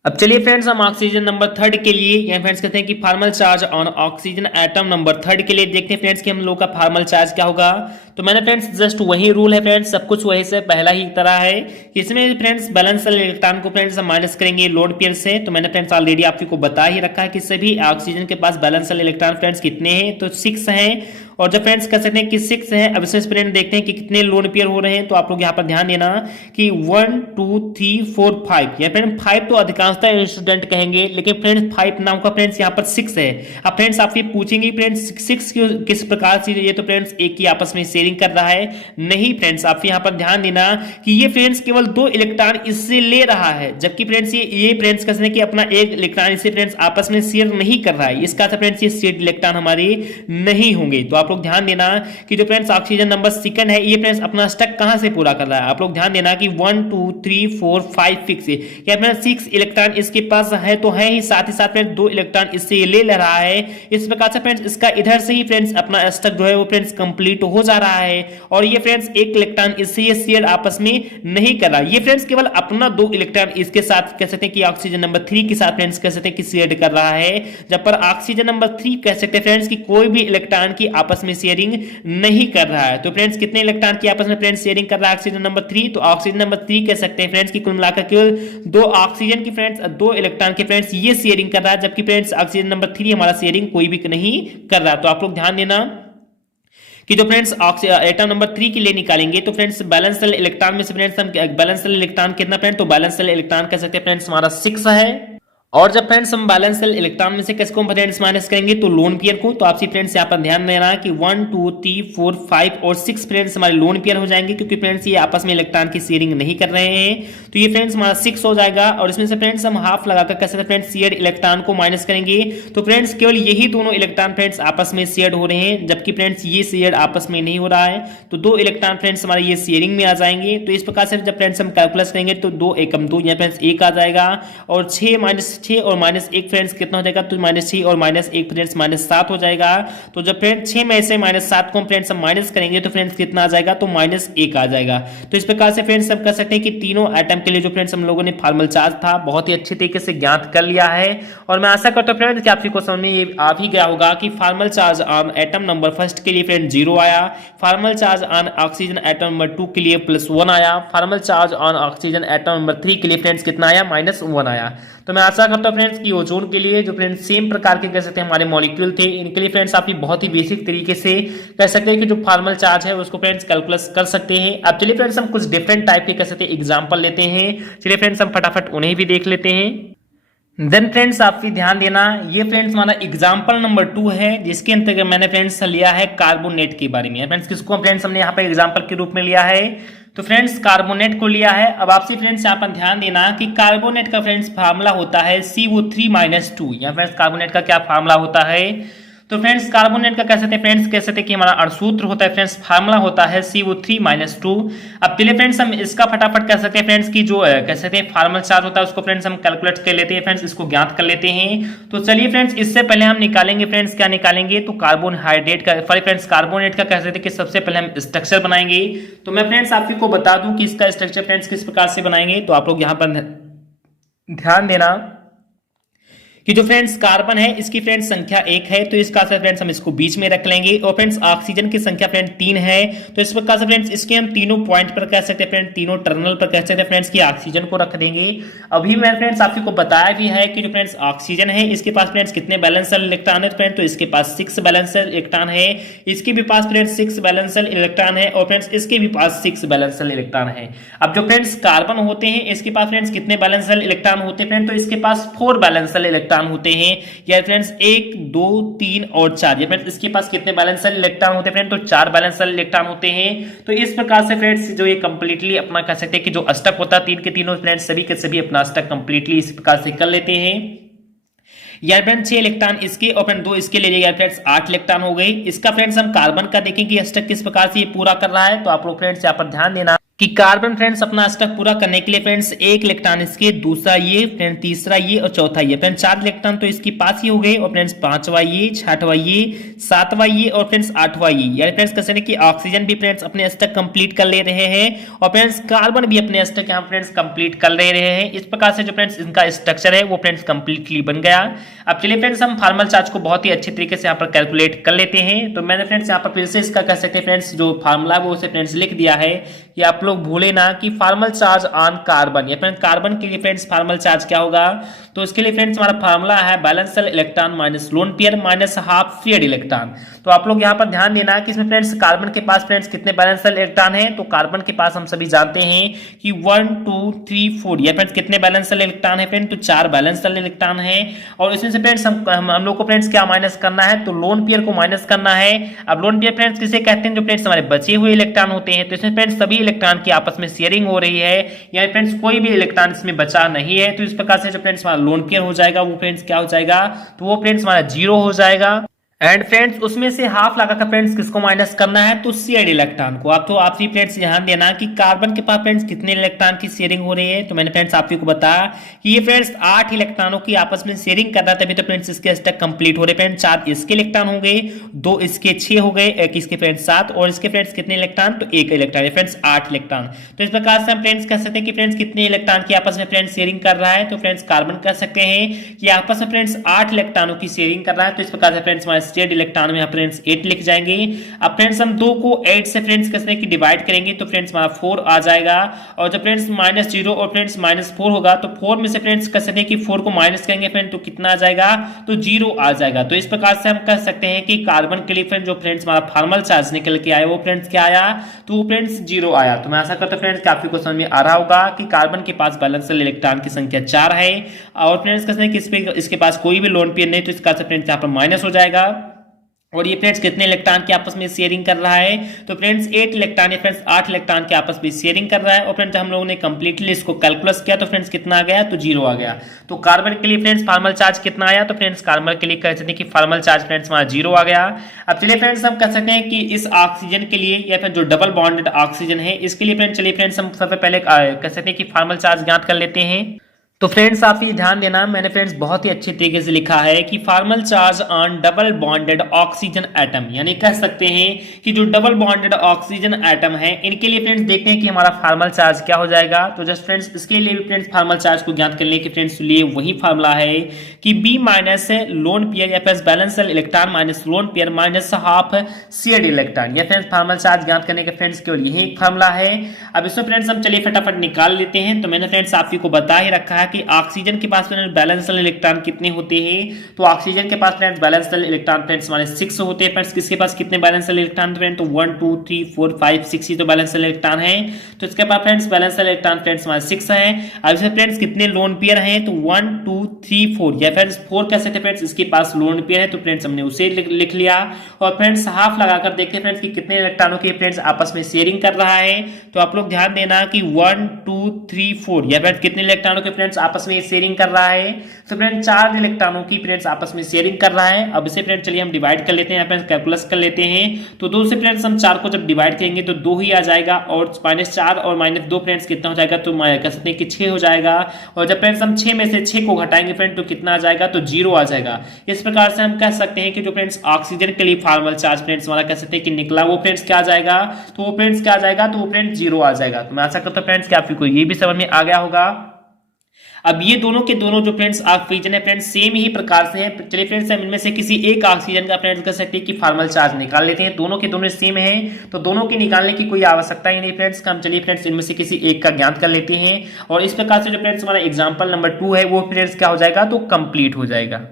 अब चलिए फ्रेंड्स हम ऑक्सीजन नंबर 3 के लिए या फ्रेंड्स कहते हैं कि formal charge on oxygen atom number 3 के लिए देखते हैं फ्रेंड्स कि हम लोग का फार्मल चार्ज क्या होगा। तो मैंने फ्रेंड्स जस्ट वही रूल है फ्रेंड्स, सब कुछ वही से पहला ही तरह है कि इसमें फ्रेंड्स बैलेंस शेल इलेक्ट्रॉन को फ्रेंड्स हम माइनस करेंगे लोन पेयर से। तो मैंने फ्रेंड्स ऑलरेडी आपको बता ही रखा है कि सभी ऑक्सीजन के पास बैलेंस शेल इलेक्ट्रॉन फ्रेंड्स कितने हैं, तो 6 हैं और जब फ्रेंड्स कह सकते हैं कि 6 है। अब इसमें फ्रेंड देखते हैं कि कितने लोन पेयर हो रहे हैं। तो आप लोग यहाँ पर ध्यान देना कि 1 2 3 4 5 या फ्रेंड 5 तो अधिकांशतः स्टूडेंट कहेंगे लेकिन फ्रेंड्स 5 नाम का फ्रेंड्स यहाँ पर 6 है। अब फ्रेंड्स आपसे पूछेंगे फ्रेंड्स 6 किस प्रकार से, ये तो फ्रेंड्स एक ही आपस में शेयरिंग कर रहा है। नहीं फ्रेंड्स आप यहाँ पर ध्यान देना कि ये फ्रेंड्स केवल 2 इलेक्ट्रॉन इससे ले रहा है जबकि फ्रेंड्स ये फ्रेंड्स कह सकते हैं कि अपना एक इलेक्ट्रॉन इसे फ्रेंड्स आपस में शेयर नहीं कर रहा है। इसका फ्रेंड्स ये शेयर्ड इलेक्ट्रॉन हमारे नहीं होंगे। तो आप लोग ध्यान देना कि जो फ्रेंड्स ऑक्सीजन नंबर सेकंड है ये फ्रेंड्स अपना स्टक कहां से पूरा कर रहा है। आप लोग ध्यान देना कि 1 2 3 4 5 6 या फ्रेंड्स 6 इलेक्ट्रॉन इसके पास है तो है ही, साथ ही साथ फ्रेंड्स 2 इलेक्ट्रॉन इससे ले रहा है। इस प्रकार से फ्रेंड्स इसका इधर से ही फ्रेंड्स अपना स्टक जो है वो फ्रेंड्स कंप्लीट हो जा रहा है और ये फ्रेंड्स एक इलेक्ट्रॉन इससे ये शेयर आपस में नहीं कर रहा। ये फ्रेंड्स केवल अपना 2 इलेक्ट्रॉन इसके साथ कह सकते हैं कि ऑक्सीजन नंबर 3 के साथ फ्रेंड्स कह सकते हैं कि शेयर कर रहा है, जब पर ऑक्सीजन नंबर 3 कह सकते हैं फ्रेंड्स कि कोई भी इलेक्ट्रॉन की आपस में शेयरिंग नहीं कर रहा है। तो फ्रेंड्स कितने इलेक्ट्रॉन की आपस में फ्रेंड्स शेयरिंग कर रहा है ऑक्सीजन नंबर 3, तो ऑक्सीजन नंबर 3 कह सकते हैं फ्रेंड्स कि कुल मिलाकर केवल 2 ऑक्सीजन की फ्रेंड्स 2 इलेक्ट्रॉन के फ्रेंड्स ये शेयरिंग कर रहा है जबकि फ्रेंड्स ऑक्सीजन नंबर 3 हमारा शेयरिंग कोई भी नहीं कर रहा। तो आप लोग ध्यान देना कि जो फ्रेंड्स एटम नंबर 3 के लिए निकालेंगे तो फ्रेंड्स बैलेंस शेल इलेक्ट्रॉन में से फ्रेंड्स हम बैलेंस शेल इलेक्ट्रॉन कितना फ्रेंड, तो बैलेंस शेल इलेक्ट्रॉन कह सकते हैं फ्रेंड्स हमारा 6 है। और जब फ्रेंड्स हम बैलेंस शेल इलेक्ट्रॉन में से किसको फ्रेंड्स माइनस करेंगे, तो लोन पेयर को। तो आपसे फ्रेंड्स यहाँ पर ध्यान देना कि 1 2 3 4 5 और 6 फ्रेंड्स हमारे लोन पेयर हो जाएंगे क्योंकि फ्रेंड्स ये आपस में इलेक्ट्रॉन की शेयरिंग नहीं कर रहे हैं। तो ये फ्रेंड्स हमारा 6 हो जाएगा और इसमें से फ्रेंड्स हम हाफ लगाकर कह सकते हैं फ्रेंड्स शेयर्ड इलेक्ट्रॉन को माइनस करेंगे। तो फ्रेंड्स केवल यही दोनों इलेक्ट्रॉन फ्रेंड्स आपस में शेयर्ड हो रहे हैं जबकि फ्रेंड्स ये शेयर्ड आपस में नहीं हो रहा है। तो 2 इलेक्ट्रॉन फ्रेंड्स हमारे ये शेयरिंग में आ जाएंगे। तो इस प्रकार से जब फ्रेंड्स हम कैलकुलस करेंगे तो 2 एकम 2 यहाँ फ्रेंड्स 1 आ जाएगा और 6 - -6 और -1 फ्रेंड्स कितना हो जाएगा, तो -6 और -1 फ्रेंड्स -7 हो जाएगा। तो जब फ्रेंड्स 6 में से -7 को फ्रेंड्स हम माइनस करेंगे तो फ्रेंड्स कितना आ जाएगा, तो -1 आ जाएगा। तो इस प्रकार से फ्रेंड्स हम कह सकते हैं कि तीनों एटम के लिए जो फ्रेंड्स हम लोगों ने फॉर्मल चार्ज था बहुत ही अच्छी तरीके से ज्ञात कर लिया है। और मैं आशा करता हूं फ्रेंड्स कि आप समझ में ये आ भी गया होगा कि formal charge on atom number first के लिए फ्रेंड 0 आया, formal charge on oxygen atom number 2 के लिए +1 आया, formal charge on oxygen atom number 3 के लिए फ्रेंड्स कितना आया, -1 आया। तो मैं आशा करता हूं फ्रेंड्स कि ओजोन के लिए जो फ्रेंड्स सेम प्रकार के कह सकते हैं हमारे मॉलिक्यूल थे, इनके लिए फ्रेंड्स आप बहुत ही बेसिक तरीके से कह सकते हैं कि जो फॉर्मल चार्ज है उसको फ्रेंड्स कैलकुलेट कर सकते हैं। अब चलिए फ्रेंड्स हम कुछ डिफरेंट टाइप के कह सकते हैं एग्जांपल लेते हैं। चलिए फ्रेंड्स हम फटाफट उन्हें भी देख लेते हैं। देन फ्रेंड्स आप भी ध्यान देना, ये फ्रेंड्स हमारा एग्जांपल नंबर 2 है जिसके अंतर्गत मैंने फ्रेंड्स लिया है कार्बोनेट के बारे में। फ्रेंड्स किसको फ्रेंड्स हमने यहाँ पर एग्जांपल के रूप में लिया है, तो फ्रेंड्स कार्बोनेट को लिया है। अब आपसे फ्रेंड्स यहाँ पर ध्यान देना कि कार्बोनेट का फ्रेंड्स फार्मूला होता है CO3-2। यहाँ फ्रेंड्स कार्बोनेट का क्या फार्मूला होता है, तो फ्रेंड्स कार्बोनेट का कह सकते हैं फ्रेंड्स कह सकते हैं कि हमारा अणुसूत्र होता है फ्रेंड्स फार्मूला होता है CO3-2। अब चलिए फ्रेंड्स हम इसका फटाफट कह सकते हैं फ्रेंड्स की जो कह सकते हैं फार्मल चार्ज होता है उसको फ्रेंड्स हम कैलकुलेट कर लेते हैं फ्रेंड्स, इसको ज्ञात कर लेते हैं। तो चलिए फ्रेंड्स इससे पहले हम निकालेंगे फ्रेंड्स क्या निकालेंगे, तो कार्बोहाइड्रेट का सॉरी फ्रेंड्स कार्बोनेट का कह सकते हैं कि सबसे पहले हम स्ट्रक्चर बनाएंगे। तो मैं फ्रेंड्स आपको बता दूं कि इसका स्ट्रक्चर फ्रेंड्स किस प्रकार से बनाएंगे, तो आप लोग यहाँ पर ध्यान देना कि जो फ्रेंड्स कार्बन है इसकी फ्रेंड्स संख्या 1 है, तो इसका से फ्रेंड्स हम इसको बीच में रख लेंगे। और फ्रेंड्स ऑक्सीजन की संख्या फ्रेंड 3 है, तो इस प्रकार से फ्रेंड्स इसके हम तीनों पॉइंट पर कह सकते हैं फ्रेंड्स, तीनों टर्मिनल पर कह सकते हैं फ्रेंड्स की ऑक्सीजन को रख देंगे। अभी मैं फ्रेंड्स आपको बताया भी है कि जो फ्रेंड्स ऑक्सीजन है इसके पास फ्रेंड्स कितने बैलेंसर इलेक्ट्रॉन है, फ्रेंड्स तो इसके पास 6 बैलेंसर इलेक्ट्रॉन है, इसके भी पास फ्रेंड्स 6 बैलेंसर इलेक्ट्रॉन है, और फ्रेंड्स इसके भी पास 6 बैलेंसर इलेक्ट्रॉन है। अब जो फ्रेंड्स कार्बन होते हैं इसके पास फ्रेंड्स कितने बैलेंसर इलेक्ट्रॉन होते हैं फ्रेंड्स, तो इसके पास 4 बैलेंसर इलेक्ट्रॉन होते हैं। या फ्रेंड्स 1 2 3 और 4, ये फ्रेंड्स इसके पास कितने बैलेंसर इलेक्ट्रॉन होते हैं फ्रेंड्स, तो 4 बैलेंसर इलेक्ट्रॉन होते हैं। तो इस प्रकार से फ्रेंड्स जो ये कंप्लीटली अपना कह सकते हैं कि जो अष्टक होता है 3 के तीनों फ्रेंड्स सभी के सभी अपना अष्टक कंप्लीटली इस प्रकार से कर लेते हैं। यार फ्रेंड्स 6 इलेक्ट्रॉन इसके और फ्रेंड 2 इसके ले यार फ्रेंड्स 8 इलेक्ट्रॉन हो गई। इसका फ्रेंड्स हम कार्बन का देखेंगे अष्टक किस प्रकार से ये पूरा कर रहा है, तो आप लोग फ्रेंड्स यहाँ पर ध्यान देना कि कार्बन फ्रेंड्स अपना अष्टक पूरा करने के लिए फ्रेंड्स 1 इलेक्ट्रॉन इसके, दूसरा ये फ्रेंड, तीसरा ये और चौथा ये फ्रेंड्स 4 इलेक्ट्रॉन तो इसके पास ही हो गए। और फ्रेंड्स 5वां ये, 6वां ये, 7वां ये और फ्रेंड्स 8वां ये। यानी फ्रेंड्स कह सकते हैं कि ऑक्सीजन भी फ्रेंड्स अपने अष्टक कंप्लीट कर ले रहे हैं और फ्रेंड्स कार्बन भी अपने अष्टक यहाँ फ्रेंड्स कंप्लीट कर ले रहे हैं। इस प्रकार से जो फ्रेंड्स इनका स्ट्रक्चर है वो फ्रेंड्स कंप्लीटली बन गया। अब चलिए फ्रेंड्स हम फार्मल चार्ज को बहुत ही अच्छे तरीके से यहाँ पर कैलकुलेट कर लेते हैं। तो मैंने फ्रेंड्स यहाँ पर फिर से इसका कह सकते हैं फ्रेंड्स जो फार्मूला वो उसे फ्रेंड्स लिख दिया है कि आप लोग भूले ना कि फार्मल चार्ज ऑन कार्बन, या फ्रेंड्स कार्बन के लिए फ्रेंड्स फार्मल चार्ज क्या होगा, तो इसके लिए फ्रेंड्स हमारा फार्मूला है valence electron minus lone pair minus half freed electron. तो आप लोग यहाँ पर ध्यान देना कि इसमें फ्रेंड्स कार्बन के पास फ्रेंड्स कितने बैलेंसर इलेक्ट्रॉन है, तो कार्बन के पास हम सभी जानते हैं कि 1 2 3 4 या फ्रेंड्स कितने बैलेंसर इलेक्ट्रॉन है फ्रेंड, तो 4 बैलेंसर इलेक्ट्रॉन है। और इसमें से फ्रेंड्स हम लोग को फ्रेंड्स क्या माइनस करना है, तो लोन पेयर को माइनस करना है। अब लोन पेयर फ्रेंड्स किसे कहते हैं, जो फ्रेंड्स हमारे बचे हुए इलेक्ट्रॉन होते हैं। तो इसमें फ्रेंड्स सभी इलेक्ट्रॉन की आपस में शेयरिंग हो रही है, यानी फ्रेंड्स कोई भी इलेक्ट्रॉन इसमें बचा नहीं है। तो इस प्रकार से जो फ्रेंड्स हमारा लोन पेयर हो जाएगा वो फ्रेंड्स क्या हो जाएगा, तो वो फ्रेंड्स हमारा 0 हो जाएगा। एंड फ्रेंड्स उसमें से हाफ लगा कर फ्रेंड्स किसको माइनस करना है, तो शेयर्ड इलेक्ट्रॉन को। आप तो आपसी फ्रेंड्स ध्यान देना कि कार्बन के पास फ्रेंड्स कितने इलेक्ट्रॉन की शेयरिंग हो रही है, तो मैंने फ्रेंड्स आपको बताया कि ये फ्रेंड्स 8 इलेक्ट्रॉनों की आपस में शेयरिंग कर रहा है, तभी तो फ्रेंड्स इसके अष्टक कंप्लीट हो रहे। फ्रेंड्स 4 इसके इलेक्ट्रॉन हो गए, 2 इसके 6 हो गए, 1 इसके फ्रेंड्स 7 और इसके फ्रेंड्स कितने इलेक्ट्रॉन, तो 1 इलेक्ट्रॉन फ्रेंड्स 8 इलेक्ट्रॉन। तो इस प्रकार से हम फ्रेंड्स कह सकते हैं कि फ्रेंड्स कितने इलेक्ट्रॉन की आपस में फ्रेंड्स शेयरिंग कर रहा है, तो फ्रेंड्स कार्बन कह सकते हैं कि आपस में फ्रेंड्स 8 इलेक्ट्रॉनों की शेयरिंग कर रहा है। तो इस प्रकार से फ्रेंड्स हमारे शेयर्ड इलेक्ट्रॉन में फ्रेंड्स 8 लिख जाएंगे। अब फ्रेंड्स हम 2 को 8 से फ्रेंड्स कैसे कि डिवाइड करेंगे तो फ्रेंड्स हमारा 4 आ जाएगा। और जब फ्रेंड्स -0 और फ्रेंड्स -4 होगा तो 4 में से फ्रेंड्स कह सकते हैं कि 4 को माइनस करेंगे फ्रेंड तो कितना आ जाएगा, तो 0 आ जाएगा। तो इस प्रकार से हम कह सकते हैं कि कार्बन के लिए फ्रेंड जो फ्रेंड्स हमारा फार्मल चार्ज निकल के आया वो फ्रेंड्स क्या आया, तो वो फ्रेंड्स 0 आया। तो मैं आशा करता हूं फ्रेंड्स कि आपको समझ में आ रहा होगा कि कार्बन के पास बैलेंसर इलेक्ट्रॉन की संख्या 4 है और फ्रेंड्स कहते हैं कि इसके पास कोई भी लोन पेयर नहीं, तो इसका फ्रेंड्स यहाँ पर माइनस हो जाएगा। और ये फ्रेंड्स कितने इलेक्ट्रॉन के आपस में शेयरिंग कर रहा है, तो फ्रेंड्स 8 इलेक्ट्रॉन है फ्रेंड्स 8 इलेक्ट्रॉन के आपस में शेयरिंग कर रहा है। और फ्रेंड्स हम लोगों ने कंप्लीटली इसको कैलकुलस किया तो फ्रेंड्स कितना आ गया, तो 0 आ गया। तो कार्बन के लिए फ्रेंड्स फार्मल चार्ज कितना आया, तो फ्रेंड्स कार्बन के लिए कह सकते हैं कि फार्मल चार्ज फ्रेंड्स हमारा 0 आ गया। अब चलिए फ्रेंड्स हम कह सकते हैं कि इस ऑक्सीजन के लिए या फिर जो डबल बॉन्डेड ऑक्सीजन है इसके लिए फ्रेंड्स चलिए फ्रेंड्स हम सबसे पहले कह सकते हैं कि फार्मल चार्ज ज्ञात कर लेते हैं। तो फ्रेंड्स आप ये ध्यान देना, मैंने फ्रेंड्स बहुत ही अच्छे तरीके से लिखा है कि formal charge on double bonded oxygen atom, यानी कह सकते हैं कि जो डबल बॉन्डेड ऑक्सीजन एटम है इनके लिए फ्रेंड्स देखते हैं कि हमारा फार्मल चार्ज क्या हो जाएगा। तो जस्ट फ्रेंड्स इसके लिए भी फ्रेंड्स फार्मल चार्ज को ज्ञात करने के फ्रेंड्स लिए वही फार्मूला है कि बी माइनस लोन पेयर या plus balance electron minus lone pair minus half shared electron. यह फ्रेंड्स फार्मल चार्ज ज्ञात करने के फ्रेंड्स केवल यही एक फार्मूला है। अब इसमें फ्रेंड्स हम चलिए फटाफट निकाल लेते हैं। तो मैंने फ्रेंड्स आप ही को बता ही रखा है कि ऑक्सीजन के पास बैलेंस इलेक्ट्रॉन कितने होते हैं। तो ऑक्सीजन के पास फ्रेंड्स बैलेंस इलेक्ट्रॉन फ्रेंड्स हमारे 6 होते हैं। फ्रेंड्स किसके पास कितने बैलेंस इलेक्ट्रॉन फ्रेंड्स, तो 1 2 3 4 5 6 ही तो बैलेंस इलेक्ट्रॉन है। तो इसके पास फ्रेंड्स बैलेंस इलेक्ट्रॉन फ्रेंड्स हमारे 6 है। अब इसमें फ्रेंड्स कितने लोन पेयर हैं, तो 1 2 3 4 या फ्रेंड्स 4 कैसे थे फ्रेंड्स, इसके पास लोन पेयर है तो फ्रेंड्स हमने उसे लिख लिया। और फ्रेंड्स हाफ लगाकर देखते हैं फ्रेंड्स कि कितने इलेक्ट्रॉनों की फ्रेंड्स आपस में शेयरिंग कर रहा है। तो आप लोग ध्यान देना कि 1 2 3 4 या फ्रेंड्स कितने इलेक्ट्रॉनों के फ्रेंड्स आपस में शेयरिंग कर रहा है, तो फ्रेंड्स 4 इलेक्ट्रॉनों की फ्रेंड्स आपस में शेयरिंग कर रहा है। अब इसे फ्रेंड्स चलिए हम डिवाइड कर लेते हैं, यहाँ पे कैलकुलस कर लेते हैं। तो 2 से फ्रेंड्स हम 4 को जब डिवाइड करेंगे तो 2 ही आ जाएगा और -4 और -2 फ्रेंड्स कितना हो जाएगा, तो कह सकते हैं कि 6 हो जाएगा। और जब फ्रेंड्स हम 6 में से 6 को घटाएंगे फ्रेंड तो कितना आ जाएगा, तो 0 आ जाएगा। इस प्रकार से हम कह सकते हैं कि जो फ्रेंड्स ऑक्सीजन के लिए फार्मल चार्ज फ्रेंड्स हमारा कह सकते हैं कि निकला वो फ्रेंड्स क्या आ जाएगा, तो वो फ्रेंड्स क्या आ जाएगा, तो वो फ्रेंड्स 0 आ जाएगा। तो मैं आशा करता हूं फ्रेंड्स कि आपको ये भी समझ में आ गया होगा। अब ये दोनों के दोनों जो फ्रेंड्स ऑक्सीजन है फ्रेंड्स सेम ही प्रकार से है। चलिए फ्रेंड्स हम इनमें से किसी एक ऑक्सीजन का फ्रेंड्स कह सकते हैं कि फार्मल चार्ज निकाल लेते हैं। दोनों के दोनों सेम है तो दोनों के निकालने की कोई आवश्यकता ही नहीं फ्रेंड्स। हम चलिए फ्रेंड्स इनमें से किसी एक का ज्ञात कर लेते हैं और इस प्रकार से जो फ्रेंड्स हमारा एग्जाम्पल नंबर 2 है वो फ्रेंड्स क्या हो जाएगा, तो कंप्लीट हो जाएगा।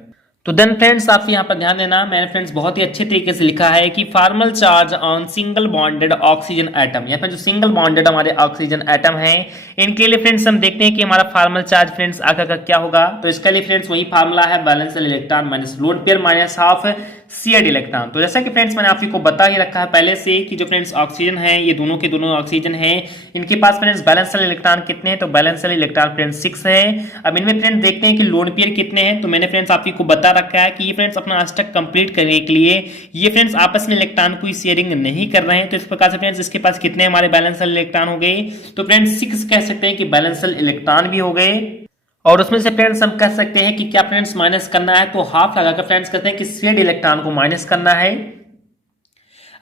तो देन फ्रेंड्स आप यहाँ पर ध्यान देना, मैंने फ्रेंड्स बहुत ही अच्छे तरीके से लिखा है कि formal charge on single bonded oxygen atom, यहाँ पर जो सिंगल बॉन्डेड हमारे ऑक्सीजन एटम है इनके लिए फ्रेंड्स हम देखते हैं कि हमारा फार्मल चार्ज फ्रेंड्स आकर का क्या होगा। तो इसके लिए फ्रेंड्स वही फार्मूला है balance electron minus lone pair minus half shared electron. तो जैसा कि फ्रेंड्स मैंने आप को बता ही रखा है पहले से कि जो फ्रेंड्स ऑक्सीजन है ये दोनों के दोनों ऑक्सीजन है, इनके पास फ्रेंड्स बैलेंस इलेक्ट्रॉन कितने हैं, तो बैलेंस इलेक्ट्रॉन फ्रेंड्स 6 है। अब इनमें फ्रेंड्स देखते हैं कि लोन पेयर कितने हैं। तो मैंने फ्रेंड्स आप को बता रखा है कि ये फ्रेंड्स अपना आज तक कंप्लीट करने के लिए ये फ्रेंड्स आपस में इलेक्ट्रॉन कोई शेयरिंग नहीं कर रहे हैं। तो इस प्रकार से फ्रेंड्स इसके पास कितने हमारे बैलेंस इलेक्ट्रॉन हो गए, तो फ्रेंड्स 6 कह सकते हैं कि बैलेंस इलेक्ट्रॉन भी हो गए। और उसमें से फ्रेंड्स हम कह सकते हैं कि क्या फ्रेंड्स माइनस करना है, तो हाफ लगाकर फ्रेंड्स कहते हैं कि शेयर्ड इलेक्ट्रॉन को माइनस करना है।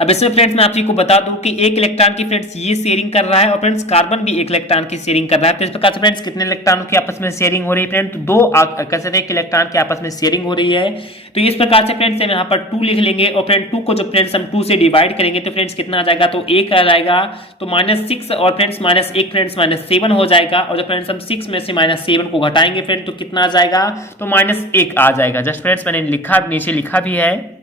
अब इसमें फ्रेंड्स मैं आप जी को बता दूं कि एक इलेक्ट्रॉन की फ्रेंड्स ये शेयरिंग कर रहा है और फ्रेंड्स कार्बन भी एक इलेक्ट्रॉन की शेयरिंग कर रहा है। तो इस प्रकार से फ्रेंड्स कितने इलेक्ट्रॉनों की आपस में शेयरिंग हो रही है फ्रेंड्स, तो 2 कह सकते हैं कि इलेक्ट्रॉन की आपस में शेयरिंग हो रही है। तो इस प्रकार से फ्रेंड्स हम यहाँ पर 2 लिख लेंगे और फ्रेंड 2 को जब फ्रेंड्स हम 2 से डिवाइड करेंगे तो फ्रेंड्स कितना आ जाएगा, तो 1 आ जाएगा। तो -6 और फ्रेंड्स -1 फ्रेंड्स -7 हो जाएगा। और जब फ्रेंड्स हम 6 में से -7 को घटाएंगे फ्रेंड तो कितना आ जाएगा, तो -1 आ जाएगा। जस्ट फ्रेंड्स मैंने लिखा नीचे लिखा भी है,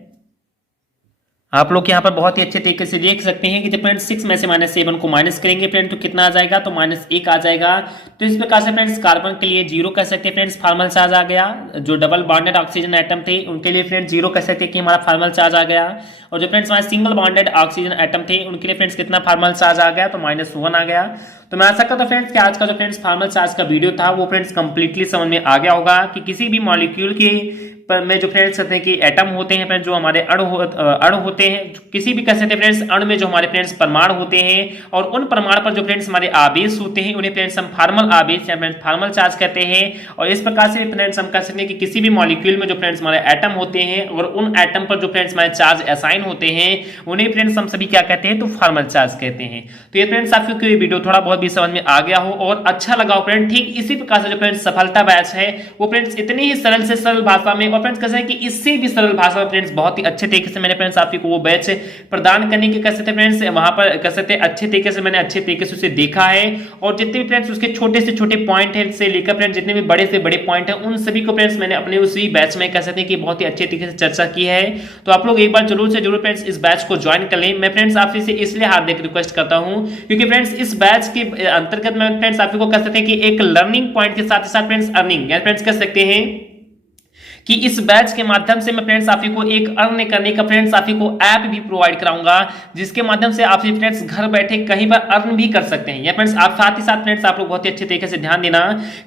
आप लोग यहाँ पर बहुत ही अच्छे तरीके से देख सकते हैं कि जब फ्रेंड्स 6 में से -7 को माइनस करेंगे फ्रेंड तो कितना आ जाएगा, तो -1 आ जाएगा। तो इस प्रकार से फ्रेंड्स कार्बन के लिए 0 कह सकते हैं फ्रेंड्स फार्मल चार्ज आ गया। जो डबल बॉन्डेड ऑक्सीजन एटम थे उनके लिए फ्रेंड्स 0 कह सकते हैं कि हमारा फार्मल चार्ज आ गया। और जो फ्रेंड्स हमारे सिंगल बॉन्डेड ऑक्सीजन एटम थे उनके लिए फ्रेंड्स कितना फार्मल चार्ज आ गया, तो -1 आ गया। तो मैं आशा करता हूं फ्रेंड्स कि आज का जो फ्रेंड्स फार्मल चार्ज का वीडियो था वो फ्रेंड्स कंप्लीटली समझ में आ गया होगा कि किसी भी मॉलिक्यूल के में जो फ्रेंड्स कहते हैं कि एटम होते हैं फ्रेंड्स, जो हमारे अणु होते हैं, किसी भी कह सकते हैं फ्रेंड्स अणु में जो हमारे फ्रेंड्स परमाणु होते हैं और उन परमाणु पर जो फ्रेंड्स हमारे आवेश होते हैं उन्हें फ्रेंड्स हम फार्मल आवेश या फ्रेंड्स फार्मल चार्ज कहते हैं। और इस प्रकार से फ्रेंड्स हम कह सकते हैं कि किसी भी मॉलिक्यूल में जो फ्रेंड्स हमारे एटम होते हैं और उन एटम पर जो फ्रेंड्स हमारे चार्ज असाइन होते हैं उन्हें फ्रेंड्स हम सभी क्या कहते हैं, तो फार्मल चार्ज कहते हैं। तो ये फ्रेंड्स आपको ये वीडियो थोड़ा बहुत भी समझ में आ गया हो और अच्छा लगा हो फ्रेंड, ठीक इसी प्रकार से जो फ्रेंड्स सफलता बैच है वो फ्रेंड्स इतनी ही सरल से सरल भाषा में और फ्रेंड्स कैसे कि इससे भी सरल भाषा में फ्रेंड्स बहुत ही अच्छे तरीके से मैंने फ्रेंड्स आपको वो बैच प्रदान करने की कह सकते हैं फ्रेंड्स वहां पर कह सकते हैं अच्छे तरीके से मैंने अच्छे तरीके से उसे देखा है। और जितने भी फ्रेंड्स उसके छोटे से छोटे पॉइंट है से लेकर फ्रेंड्स जितने भी बड़े से बड़े पॉइंट है उन सभी को फ्रेंड्स मैंने अपने उसी बैच में कह सकते हैं कि बहुत ही अच्छे तरीके से चर्चा की है। तो आप लोग एक बार जरूर से जरूर फ्रेंड्स इस बैच को ज्वाइन कर लें। मैं फ्रेंड्स आपसे से इसलिए हार्दिक रिक्वेस्ट करता हूं क्योंकि फ्रेंड्स इस बैच के अंतर्गत मैं फ्रेंड्स आपको कह सकते हैं कि एक लर्निंग पॉइंट के साथ फ्रेंड्स अर्निंग फ्रेंड्स कह सकते हैं कि इस बैच के माध्यम से मैं फ्रेंड्स आप ही को एक अर्न करने का फ्रेंड्स आप ही को ऐप भी प्रोवाइड कराऊंगा, जिसके माध्यम से आप फ्रेंड्स घर बैठे कहीं पर अर्न भी कर सकते हैं। या फ्रेंड्स आप साथ ही साथ फ्रेंड्स आप लोग बहुत ही अच्छे तरीके से ध्यान देना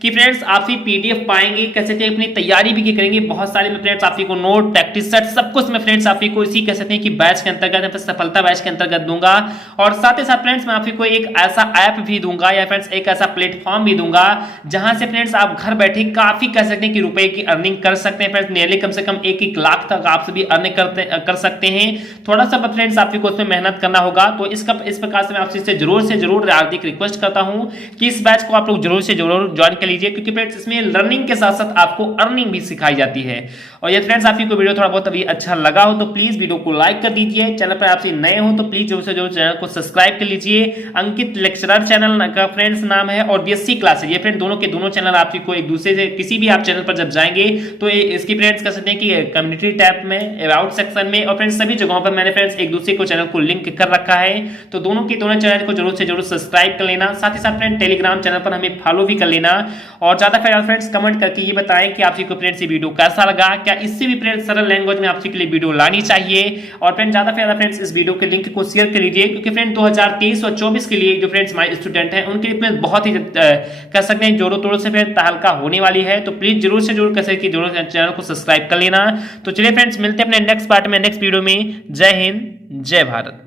कि फ्रेंड्स आप ही पीडीएफ पाएंगे, कह सकते हैं अपनी तैयारी भी करेंगे, बहुत सारे में फ्रेंड्स आप ही को नोट, प्रैक्टिस सेट सब कुछ मैं फ्रेंड्स आप ही को इसी कह सकते हैं कि बैच के अंतर्गत सफलता बैच के अंतर्गत दूंगा। और साथ ही साथ फ्रेंड्स मैं आप ही को एक ऐसा ऐप भी दूंगा या फ्रेंड्स एक ऐसा प्लेटफॉर्म भी दूंगा जहां से फ्रेंड्स आप घर बैठे काफी कह सकते हैं कि रुपए की अर्निंग कर सकते हैं फ्रेंड्स। नियरली कम से कम 1-1 लाख तक आप सभी अर्न कर सकते हैं। थोड़ा सा फ्रेंड्स आप ही को उसमें मेहनत करना होगा। तो इस प्रकार से मैं आपसे जरूर से जरूर हार्दिक रिक्वेस्ट करता हूं कि इस बैच को आप लोग जरूर से जरूर ज्वाइन कर लीजिए, क्योंकि फ्रेंड्स इसमें लर्निंग के साथ साथ आपको अर्निंग भी सिखाई जाती है। और ये फ्रेंड्स आप ही को वीडियो थोड़ा बहुत अभी अच्छा लगा हो तो प्लीज वीडियो को लाइक कर दीजिए। चैनल पर आपसे नए हो तो प्लीज जरूर से जरूर चैनल को सब्सक्राइब कर लीजिए। अंकित लेक्चरर चैनल का फ्रेंड्स नाम है और बीएससी क्लासेज, ये फ्रेंड दोनों के दोनों चैनल आप ही को एक दूसरे से किसी भी आप चैनल पर जब जाएंगे तो इसकी फ्रेंड्स कह सकते हैं कि कम्युनिटी टैब में, अबाउट सेक्शन में और फ्रेंड्स सभी जगहों पर मैंने फ्रेंड्स एक दूसरे को चैनल को लिंक कर रखा है। तो दोनों के दोनों चैनल को जरूर से जरूर सब्सक्राइब कर लेना। साथ ही साथ फ्रेंड टेलीग्राम चैनल पर हमें फॉलो भी कर लेना। और ज्यादा फ्रेंड्स कमेंट करके ये बताएं कि आपको फ्रेंड्स ये वीडियो कैसा लगा, क्या इससे भी फ्रेंड्स सरल लैंग्वेज में आपके लिए वीडियो लानी चाहिए। और फ्रेंड ज्यादा फ्रेंड्स इस वीडियो के लिंक को शेयर कर लीजिए, क्योंकि फ्रेंड 2023 और 24 के लिए जो फ्रेंड्स हमारे स्टूडेंट हैं उनके लिए बहुत ही कह सकते हैं जोरों तोड़ों से फ्रेंड तहलका होने वाली है। तो प्लीज जरूर से जरूर कैसे कि जरूर चैनल को सब्सक्राइब कर लेना। तो चलिए फ्रेंड्स मिलते हैं अपने नेक्स्ट पार्ट में, नेक्स्ट वीडियो में। जय हिंद, जय भारत।